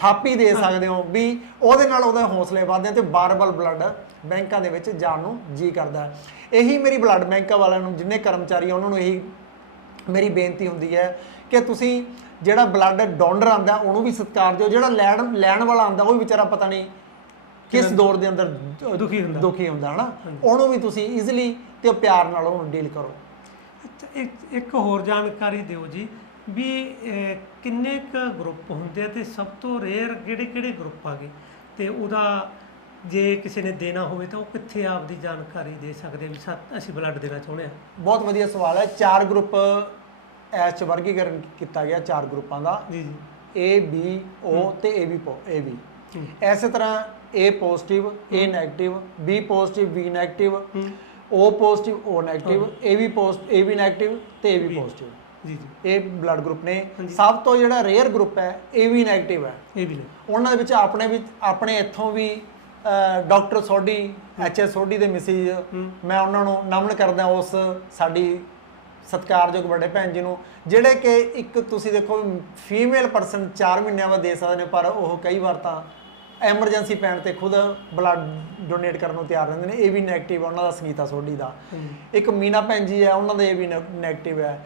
ਥਾਪੀ ਦੇ ਸਕਦੇ ਹੋ ਵੀ ਉਹਦੇ ਨਾਲ ਉਹਦੇ ਹੌਸਲੇ ਵਧਦੇ ਤੇ ਬਾਰ-ਬਾਰ ਬਲੱਡ ਬੈਂਕਾਂ ਦੇ ਵਿੱਚ ਜਾਣ ਨੂੰ ਜੀ ਕਰਦਾ ਹੈ। ਇਹੀ ਮੇਰੀ ਬਲੱਡ ਬੈਂਕਾਂ ਵਾਲਿਆਂ ਨੂੰ ਜਿੰਨੇ ਕਰਮਚਾਰੀ ਉਹਨਾਂ ਨੂੰ ਇਹੀ ਮੇਰੀ ਬੇਨਤੀ ਹੁੰਦੀ ਹੈ ਕਿ ਤੁਸੀਂ ਜਿਹੜਾ ਬਲੱਡ ਡੋਨਰ ਆਂਦਾ ਉਹਨੂੰ ਵੀ ਸਤਿਕਾਰ ਦਿਓ ਜਿਹੜਾ ਲੈਣ ਲੈਣ ਵਾਲਾ ਆਂਦਾ ਉਹ ਵੀ ਵਿਚਾਰਾ ਪਤਾ ਨਹੀਂ ਕਿਸ ਦੌਰ ਦੇ ਅੰਦਰ ਦੁਖੀ ਹੁੰਦਾ। ਦੁਖੀ ਹੁੰਦਾ ਹਨਾ ਉਹਨੂੰ ਵੀ ਤੁਸੀਂ ਈਜ਼ੀਲੀ ਤੇ ਪਿਆਰ ਨਾਲ ਉਹਨੂੰ ਡੀਲ ਕਰੋ। ਅੱਛਾ, ਇੱਕ ਇੱਕ ਹੋਰ ਜਾਣਕਾਰੀ ਦਿਓ ਜੀ ਵੀ ਕਿੰਨੇ ਕ ਗਰੁੱਪ ਹੁੰਦੇ ਆ ਤੇ ਸਭ ਤੋਂ ਰੇਅਰ ਕਿਹੜੇ ਕਿਹੜੇ ਗਰੁੱਪ ਆਗੇ ਤੇ ਉਹਦਾ ਜੇ ਕਿਸੇ ਨੇ ਦੇਣਾ ਹੋਵੇ ਤਾਂ ਉਹ ਕਿੱਥੇ ਆਪਦੀ ਜਾਣਕਾਰੀ ਦੇ ਸਕਦੇ ਵੀ ਅਸੀਂ ਬਲੱਡ ਦੇਣਾ ਚਾਹੁੰਦੇ ਆ। ਬਹੁਤ ਵਧੀਆ ਸਵਾਲ ਹੈ। ਚਾਰ ਗਰੁੱਪ ਐਸ ਚ ਵਰਗੀਕਰਨ ਕੀਤਾ ਗਿਆ ਚਾਰ ਗਰੁੱਪਾਂ ਦਾ। ਜੀ ਜੀ। A B O ਤੇ AB ਪੋ AB। ਐਸੇ ਤਰ੍ਹਾਂ A positive A negative B positive B negative ਹੂੰ। O ਪੋਜ਼ਿਟਿਵ O ਨੈਗੇਟਿਵ ਇਹ AB ਇਹ ਵੀ ਨੈਗੇਟਿਵ ਤੇ AB ਪੋਜ਼ਿਟਿਵ ਜੀ ਜੀ। ਇਹ ਬਲੱਡ ਗਰੁੱਪ ਨੇ। ਸਭ ਤੋਂ ਜਿਹੜਾ ਰੇਅਰ ਗਰੁੱਪ ਹੈ ਇਹ ਵੀ ਨੈਗੇਟਿਵ ਹੈ। AB ਉਹਨਾਂ ਦੇ ਵਿੱਚ ਆਪਣੇ ਵੀ ਆਪਣੇ ਇੱਥੋਂ ਵੀ ਡਾਕਟਰ ਸੋਢੀ ਐਚਐਸ ਸੋਢੀ ਦੇ ਮੈਸੇਜ ਮੈਂ ਉਹਨਾਂ ਨੂੰ ਨਮਨ ਕਰਦਾ ਉਸ ਸਾਡੀ ਸਤਿਕਾਰਯੋਗ ਵੱਡੇ ਭੈਣ ਜੀ ਨੂੰ ਜਿਹੜੇ ਕਿ ਇੱਕ ਤੁਸੀਂ ਦੇਖੋ ਫੀਮੇਲ ਪਰਸਨ 4 ਮਹੀਨਿਆਂ ਬਾਅਦ ਦੇ ਸਕਦੇ ਨੇ ਪਰ ਉਹ ਕਈ ਵਾਰ ਤਾਂ ਐਮਰਜੈਂਸੀ ਪੈਣ ਤੇ ਖੁਦ ਬਲੱਡ ਡੋਨੇਟ ਕਰਨ ਨੂੰ ਤਿਆਰ ਰਹਿੰਦੇ ਨੇ ਇਹ ਵੀ ਨੈਗੇਟਿਵ ਉਹਨਾਂ ਦਾ ਸੰਗੀਤਾ ਸੋਢੀ ਦਾ। ਇੱਕ ਮੀਨਾ ਭੈਣ ਜੀ ਹੈ ਉਹਨਾਂ ਦਾ ਇਹ ਵੀ ਨੈਗੇਟਿਵ ਹੈ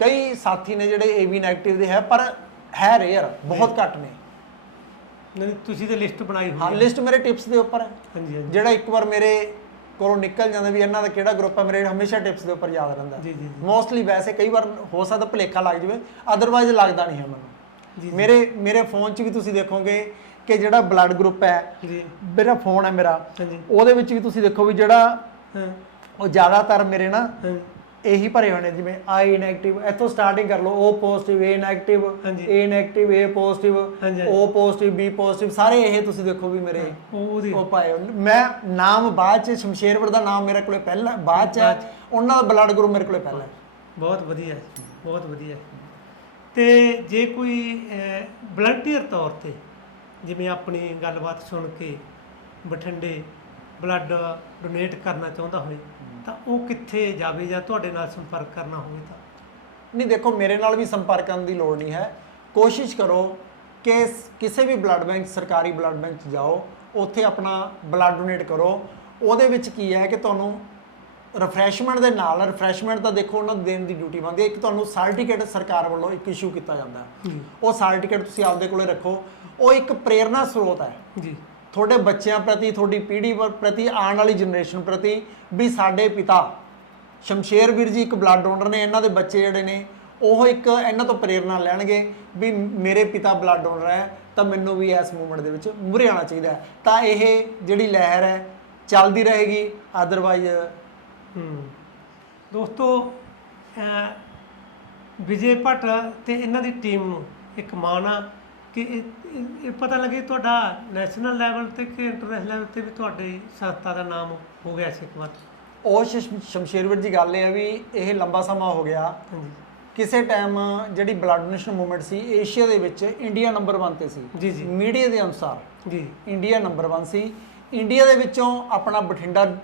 ਕਈ ਸਾਥੀ ਨੇ ਜਿਹੜੇ ਏ ਵੀ ਨੈਗੇਟਿਵ ਦੇ ਹੈ ਪਰ ਹੈ ਰੇਅਰ ਬਹੁਤ ਘੱਟ ਨੇ। ਨਹੀਂ ਤੁਸੀਂ ਤੇ ਲਿਸਟ ਬਣਾਈ ਹੋਈ ਹਾਂ ਲਿਸਟ ਮੇਰੇ ਟਿਪਸ ਦੇ ਉੱਪਰ। ਹੈ ਹਾਂਜੀ ਹਾਂਜੀ। ਜਿਹੜਾ ਇੱਕ ਵਾਰ ਮੇਰੇ ਕੋਲੋਂ ਨਿਕਲ ਜਾਂਦਾ ਵੀ ਇਹਨਾਂ ਦਾ ਕਿਹੜਾ ਗਰੁੱਪ ਹੈ ਮੇਰੇ ਹਮੇਸ਼ਾ ਟਿਪਸ ਦੇ ਉੱਪਰ ਯਾਦ ਰਹਿੰਦਾ। ਜੀ ਜੀ ਮੋਸਟਲੀ ਵੈਸੇ ਕਈ ਵਾਰ ਹੋ ਸਕਦਾ ਭਲੇਖਾ ਲੱਗ ਜਵੇ ਅਦਰਵਾਇਜ਼ ਲੱਗਦਾ ਨਹੀਂ ਹੈ ਮੈਨੂੰ। ਮੇਰੇ ਮੇਰੇ ਫੋਨ 'ਚ ਵੀ ਤੁਸੀਂ ਦੇਖੋਗੇ ਕਿ ਜਿਹੜਾ ਬਲੱਡ ਗਰੁੱਪ ਹੈ ਮੇਰਾ ਫੋਨ ਹੈ ਮੇਰਾ ਉਹਦੇ ਵਿੱਚ ਵੀ ਤੁਸੀਂ ਦੇਖੋ ਵੀ ਜਿਹੜਾ ਉਹ ਜ਼ਿਆਦਾਤਰ ਮੇਰੇ ਨਾ ਇਹੀ ਭਰੇ ਹੋਏ ਨੇ ਜਿਵੇਂ ਆਈ 네ਗੇਟਿਵ ਇੱਥੋਂ ਸਟਾਰਟਿੰਗ ਕਰ ਲਓ O positive A negative A negative A positive O positive B positive ਸਾਰੇ ਇਹ ਤੁਸੀਂ ਦੇਖੋ ਵੀ ਮੇਰੇ ਉਹ ਪਾਏ ਮੈਂ ਨਾਮ ਬਾਅਦ ਚ ਸ਼ਮਸ਼ੇਰਵਰ ਦਾ ਨਾਮ ਮੇਰੇ ਕੋਲੇ ਪਹਿਲਾਂ ਬਾਅਦ ਚ ਉਹਨਾਂ ਦਾ ਬਲੱਡ ਗਰੁੱਪ ਮੇਰੇ ਕੋਲੇ ਪਹਿਲਾਂ। ਬਹੁਤ ਵਧੀਆ ਬਹੁਤ ਵਧੀਆ ਤੇ ਜੇ ਕੋਈ ਵਲੰਟੀਅਰ ਤੌਰ ਤੇ ਜਿਵੇਂ ਆਪਣੀ ਗੱਲਬਾਤ ਸੁਣ ਕੇ ਬਠਿੰਡੇ ਬਲੱਡ ਡੋਨੇਟ ਕਰਨਾ ਚਾਹੁੰਦਾ ਹੋਵੇ ਤਾਂ ਉਹ ਕਿੱਥੇ ਜਾਵੇ ਜਾਂ ਤੁਹਾਡੇ ਨਾਲ ਸੰਪਰਕ ਕਰਨਾ ਹੋਵੇ ਤਾਂ? ਨਹੀਂ ਦੇਖੋ ਮੇਰੇ ਨਾਲ ਵੀ ਸੰਪਰਕ ਕਰਨ ਦੀ ਲੋੜ ਨਹੀਂ ਹੈ। ਕੋਸ਼ਿਸ਼ ਕਰੋ ਕਿ ਕਿਸੇ ਵੀ ਬਲੱਡ ਬੈਂਕ ਸਰਕਾਰੀ ਬਲੱਡ ਬੈਂਕ 'ਚ ਜਾਓ ਉੱਥੇ ਆਪਣਾ ਬਲੱਡ ਡੋਨੇਟ ਕਰੋ। ਉਹਦੇ ਵਿੱਚ ਕੀ ਹੈ ਕਿ ਤੁਹਾਨੂੰ ਰਿਫਰੈਸ਼ਮੈਂਟ ਦੇ ਨਾਲ ਰਿਫਰੈਸ਼ਮੈਂਟ ਤਾਂ ਦੇਖੋ ਉਹਨਾਂ ਨੂੰ ਦੇਣ ਦੀ ਡਿਊਟੀ ਬਣਦੀ ਹੈ। ਇੱਕ ਤੁਹਾਨੂੰ ਸਰਟੀਫਿਕੇਟ ਸਰਕਾਰ ਵੱਲੋਂ ਇੱਕ ਇਸ਼ੂ ਕੀਤਾ ਜਾਂਦਾ। ਉਹ ਸਰਟੀਫਿਕੇਟ ਤੁਸੀਂ ਆਪਦੇ ਕੋਲੇ ਰੱਖੋ। ਉਹ ਇੱਕ ਪ੍ਰੇਰਨਾ ਸਰੋਤ ਹੈ। ਜੀ। ਤੁਹਾਡੇ ਬੱਚਿਆਂ ਪ੍ਰਤੀ ਤੁਹਾਡੀ ਪੀੜ੍ਹੀ ਪ੍ਰਤੀ ਆਉਣ ਵਾਲੀ ਜਨਰੇਸ਼ਨ ਪ੍ਰਤੀ ਵੀ ਸਾਡੇ ਪਿਤਾ ਸ਼ਮਸ਼ੇਰ ਵੀਰ ਜੀ ਇੱਕ ਬਲੱਡ ਡੋਨਰ ਨੇ ਇਹਨਾਂ ਦੇ ਬੱਚੇ ਜਿਹੜੇ ਨੇ ਉਹ ਇੱਕ ਇਹਨਾਂ ਤੋਂ ਪ੍ਰੇਰਨਾ ਲੈਣਗੇ ਵੀ ਮੇਰੇ ਪਿਤਾ ਬਲੱਡ ਡੋਨਰ ਹੈ ਤਾਂ ਮੈਨੂੰ ਵੀ ਇਸ ਮੂਵਮੈਂਟ ਦੇ ਵਿੱਚ ਮੁਰੇ ਆਉਣਾ ਚਾਹੀਦਾ। ਤਾਂ ਇਹ ਜਿਹੜੀ ਲਹਿਰ ਹੈ ਚੱਲਦੀ ਰਹੇਗੀ ਅਦਰਵਾਈਜ਼ ਹੂੰ। ਦੋਸਤੋ ਵਿਜੇ ਭੱਟ ਤੇ ਇਹਨਾਂ ਦੀ ਟੀਮ ਨੂੰ ਇੱਕ ਮਾਣ ਆ। ਕਿ ਇਹ- ਇਹ ਪਤਾ ਲੱਗੇ ਤੁਹਾਡਾ ਨੈਸ਼ਨਲ ਲੈਵਲ ਤੇ ਕਿ ਇੰਟਰਨੈਸ਼ਨਲ ਲੈਵਲ ਤੇ ਵੀ ਤੁਹਾਡੀ ਸੰਸਥਾ ਦਾ ਨਾਮ ਹੋ ਗਿਆ ਸੀ ਇੱਕ ਵਾਰ? ਉਹ ਸ਼ਸ਼- ਸ਼ਮਸ਼ੇਰ ਵੀਰ ਜੀ ਗੱਲ ਇਹ ਹੈ ਵੀ ਇਹ ਲੰਬਾ ਸਮਾਂ ਹੋ ਗਿਆ। ਕਿਸੇ ਟਾਈਮ ਜਿਹੜੀ ਬਲੱਡ ਡੋਨੇਸ਼ਨ ਮੂਵਮੈਂਟ ਸੀ ਏਸ਼ੀਆ ਦੇ ਵਿੱਚ ਇੰਡੀਆ ਨੰਬਰ 1 ਤੇ ਸੀ। ਜੀ ਜੀ। ਮੀਡੀਆ ਦੇ ਅਨੁਸਾਰ। ਜੀ। ਇੰਡੀਆ ਨੰਬਰ 1 ਸੀ। ਇੰਡੀਆ ਦੇ ਵਿੱਚੋਂ ਆਪਣਾ ਬਠਿੰਡਾ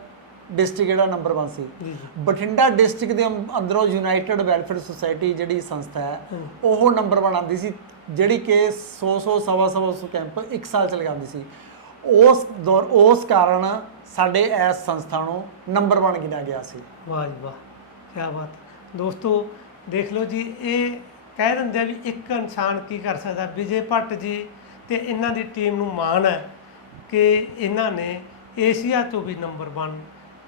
ਡਿਸਟ੍ਰਿਕਟ ਜਿਹੜਾ ਨੰਬਰ 1 ਸੀ। ਬਠਿੰਡਾ ਡਿਸਟ੍ਰਿਕਟ ਦੇ ਅੰਦ- ਅੰਦਰੋਂ ਯੂਨਾਈਟਿਡ ਵੈਲਫੇਅਰ ਸੁਸਾਇਟੀ ਜਿਹੜੀ ਸੰਸਥਾ ਹੈ। ਉਹ ਨੰਬਰ 1 ਆਉਂਦੀ ਸੀ ਜਿਹੜੀ ਕਿ 100 100 ਸਵਾ ਸਵਾ ਸੌ ਕੈਂਪ ਇੱਕ ਸਾਲ ਚ ਲਗਾਉਂਦੀ ਸੀ। ਉਸ ਦੌਰ ਉਸ ਕਾਰਨ ਸਾਡੇ ਇਸ ਸੰਸਥਾ ਨੂੰ ਨੰਬਰ 1 ਗਿਣਿਆ ਗਿਆ ਸੀ। ਵਾਹ ਜੀ ਵਾਹ ਕੀ ਬਾਤ। ਦੋਸਤੋ ਦੇਖ ਲਓ ਜੀ ਇਹ ਕਹਿ ਦਿੰਦੇ ਆ ਵੀ ਇੱਕ ਇਨਸਾਨ ਕੀ ਕਰ ਸਕਦਾ? ਵਿਜੇ ਭੱਟ ਜੀ ਤੇ ਇਹਨਾਂ ਦੀ ਟੀਮ ਨੂੰ ਮਾਣ ਹੈ ਕਿ ਇਹਨਾਂ ਨੇ ਏਸ਼ੀਆ ਤੋਂ ਵੀ ਨੰਬਰ 1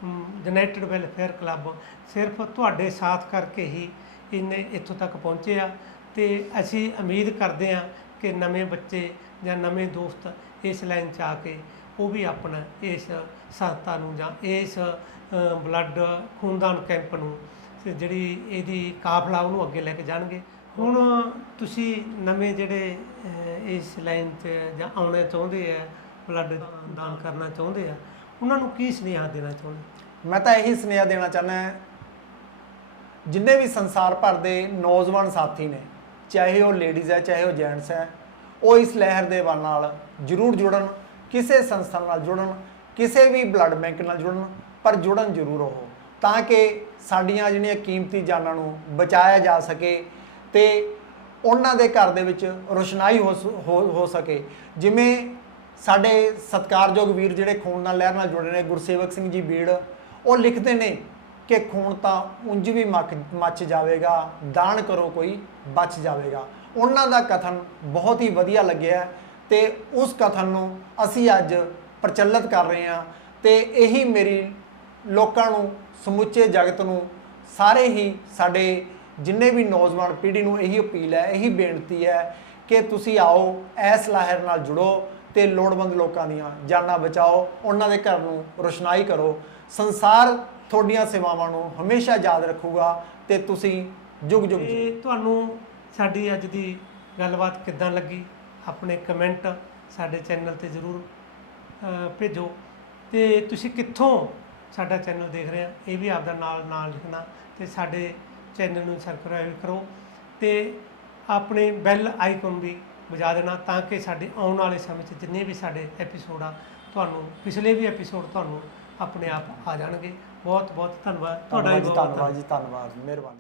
ਯੂਨਾਈਟਿਡ ਵੈਲਫੇਅਰ ਕਲੱਬ ਸਿਰਫ ਤੁਹਾਡੇ ਸਾਥ ਕਰਕੇ ਹੀ ਇਹਨੇ ਇੱਥੋਂ ਤੱਕ ਪਹੁੰਚੇ ਆ ਤੇ ਅਸੀਂ ਉਮੀਦ ਕਰਦੇ ਆ ਕਿ ਨਵੇਂ ਬੱਚੇ ਜਾਂ ਨਵੇਂ ਦੋਸਤ ਇਸ ਲਾਈਨ 'ਚ ਆ ਕੇ ਉਹ ਵੀ ਆਪਣਾ ਇਸ ਸੰਸਥਾ ਨੂੰ ਜਾਂ ਇਸ ਬਲੱਡ ਖੂਨਦਾਨ ਕੈਂਪ ਨੂੰ ਜਿਹੜੀ ਇਹਦੀ ਕਾਫਲਾ ਉਹਨੂੰ ਅੱਗੇ ਲੈ ਕੇ ਜਾਣਗੇ। ਹੁਣ ਤੁਸੀਂ ਨਵੇਂ ਜਿਹੜੇ ਇਸ ਲਾਈਨ 'ਚ ਜਾਂ ਆਉਣਾ ਚਾਹੁੰਦੇ ਆ ਬਲੱਡ ਦਾਨ ਕਰਨਾ ਚਾਹੁੰਦੇ ਆ ਉਹਨਾਂ ਨੂੰ ਕੀ ਸੁਨੇਹਾ ਦੇਣਾ ਚਾਹੁੰਦੇ? ਮੈਂ ਤਾਂ ਇਹੀ ਸੁਨੇਹਾ ਦੇਣਾ ਚਾਹੁੰਦਾ ਜਿੰਨੇ ਵੀ ਸੰਸਾਰ ਭਰ ਦੇ ਨੌਜਵਾਨ ਸਾਥੀ ਨੇ, ਚਾਹੇ ਉਹ ਲੇਡੀਜ਼ ਹੈ, ਚਾਹੇ ਉਹ ਜੈਂਟਸ ਹੈ, ਉਹ ਇਸ ਲਹਿਰ ਦੇ ਵੱਲ ਨਾਲ ਜਰੂਰ ਜੁੜਨ, ਕਿਸੇ ਸੰਸਥਾ ਨਾਲ ਜੁੜਨ, ਕਿਸੇ ਵੀ ਬਲੱਡ ਬੈਂਕ ਨਾਲ ਜੁੜਨ, ਪਰ ਜੁੜਨ ਜ਼ਰੂਰ ਉਹ, ਤਾਂ ਕਿ ਸਾਡੀਆਂ ਜਿਹੜੀਆਂ ਕੀਮਤੀ ਜਾਨਾਂ ਨੂੰ ਬਚਾਇਆ ਜਾ ਸਕੇ ਤੇ ਉਹਨਾਂ ਦੇ ਘਰ ਦੇ ਵਿੱਚ ਰੋਸ਼ਨਾਈ ਹੋ ਸਕੇ। ਜਿਵੇਂ ਸਾਡੇ ਸਤਿਕਾਰਯੋਗ ਵੀਰ ਜਿਹੜੇ ਖੂਨ ਨਾਲ ਲਹਿਰ ਨਾਲ ਜੁੜੇ ਨੇ, ਗੁਰਸੇਵਕ ਸਿੰਘ ਜੀ ਬੀੜ, ਉਹ ਲਿਖਦੇ ਨੇ ਕਿ ਖੂਨ ਤਾਂ ਉਂਝ ਵੀ ਮੱਕ, ਮੱਚ ਜਾਵੇਗਾ, ਦਾਨ ਕਰੋ ਕੋਈ, ਬਚ ਜਾਵੇਗਾ। ਉਹਨਾਂ ਦਾ ਕਥਨ ਬਹੁਤ ਹੀ ਵਧੀਆ ਲੱਗਿਆ ਤੇ ਉਸ ਕਥਨ ਨੂੰ ਅਸੀਂ ਅੱਜ ਪ੍ਰਚਲਿਤ ਕਰ ਰਹੇ ਹਾਂ ਤੇ ਇਹੀ ਮੇਰੀ ਲੋਕਾਂ ਨੂੰ, ਸਮੁੱਚੇ ਜਗਤ ਨੂੰ, ਸਾਰੇ ਹੀ ਸਾਡੇ ਜਿੰਨੇ ਵੀ ਨੌਜਵਾਨ ਪੀੜ੍ਹੀ ਨੂੰ ਇਹੀ ਅਪੀਲ ਹੈ, ਇਹੀ ਬੇਨਤੀ ਹੈ ਕਿ ਤੁਸੀਂ ਆਓ, ਇਸ ਲਹਿਰ ਨਾਲ ਜੁੜੋ ਤੇ ਲੋੜਵੰਦ ਲੋਕਾਂ ਦੀਆਂ ਜਾਨਾਂ ਬਚਾਓ, ਉਹਨਾਂ ਦੇ ਘਰ ਨੂੰ ਰੋਸ਼ਨਾਈ ਕਰੋ। ਸੰਸਾਰ ਤੁਹਾਡੀਆਂ ਸੇਵਾਵਾਂ ਨੂੰ ਹਮੇਸ਼ਾ ਯਾਦ ਰੱਖੂਗਾ ਤੇ ਤੁਸੀਂ ਜੁਗ ਜੁਗ ਜੀ ਤੁਹਾਨੂੰ ਸਾਡੀ ਅੱਜ ਦੀ ਗੱਲਬਾਤ ਕਿੱਦਾਂ ਲੱਗੀ? ਆਪਣੇ ਕਮੈਂਟ ਸਾਡੇ ਚੈਨਲ ਤੇ ਜ਼ਰੂਰ ਭੇਜੋ। ਤੇ ਤੁਸੀਂ ਕਿੱਥੋਂ ਸਾਡਾ ਚੈਨਲ ਦੇਖ ਰਹੇ ਆ, ਇਹ ਵੀ ਆਪਦਾ ਨਾਲ ਨਾਲ ਲਿਖਣਾ ਤੇ ਸਾਡੇ ਚੈਨਲ ਨੂੰ ਸਬਸਕ੍ਰਾਈਬ ਕਰੋ ਤੇ ਆਪਣੇ ਬੈਲ ਆਈਕਨ ਵੀ ਵਜਾ ਦੇਣਾ ਤਾਂ ਕਿ ਸਾਡੇ ਆਉਣ ਵਾਲੇ ਸਮੇਂ 'ਚ ਜਿੰਨੇ ਵੀ ਸਾਡੇ ਐਪੀਸੋਡ ਆ ਤੁਹਾਨੂੰ ਪਿਛਲੇ ਵੀ ਐਪੀਸੋਡ ਤੁਹਾਨੂੰ ਆਪਣੇ ਆਪ ਆ ਜਾਣਗੇ। ਬਹੁਤ ਬਹੁਤ ਧੰਨਵਾਦ। ਤੁਹਾਡਾ ਵੀ ਧੰਨਵਾਦ ਜੀ ਧੰਨਵਾਦ ਮਿਹਰਬਾਨੀ।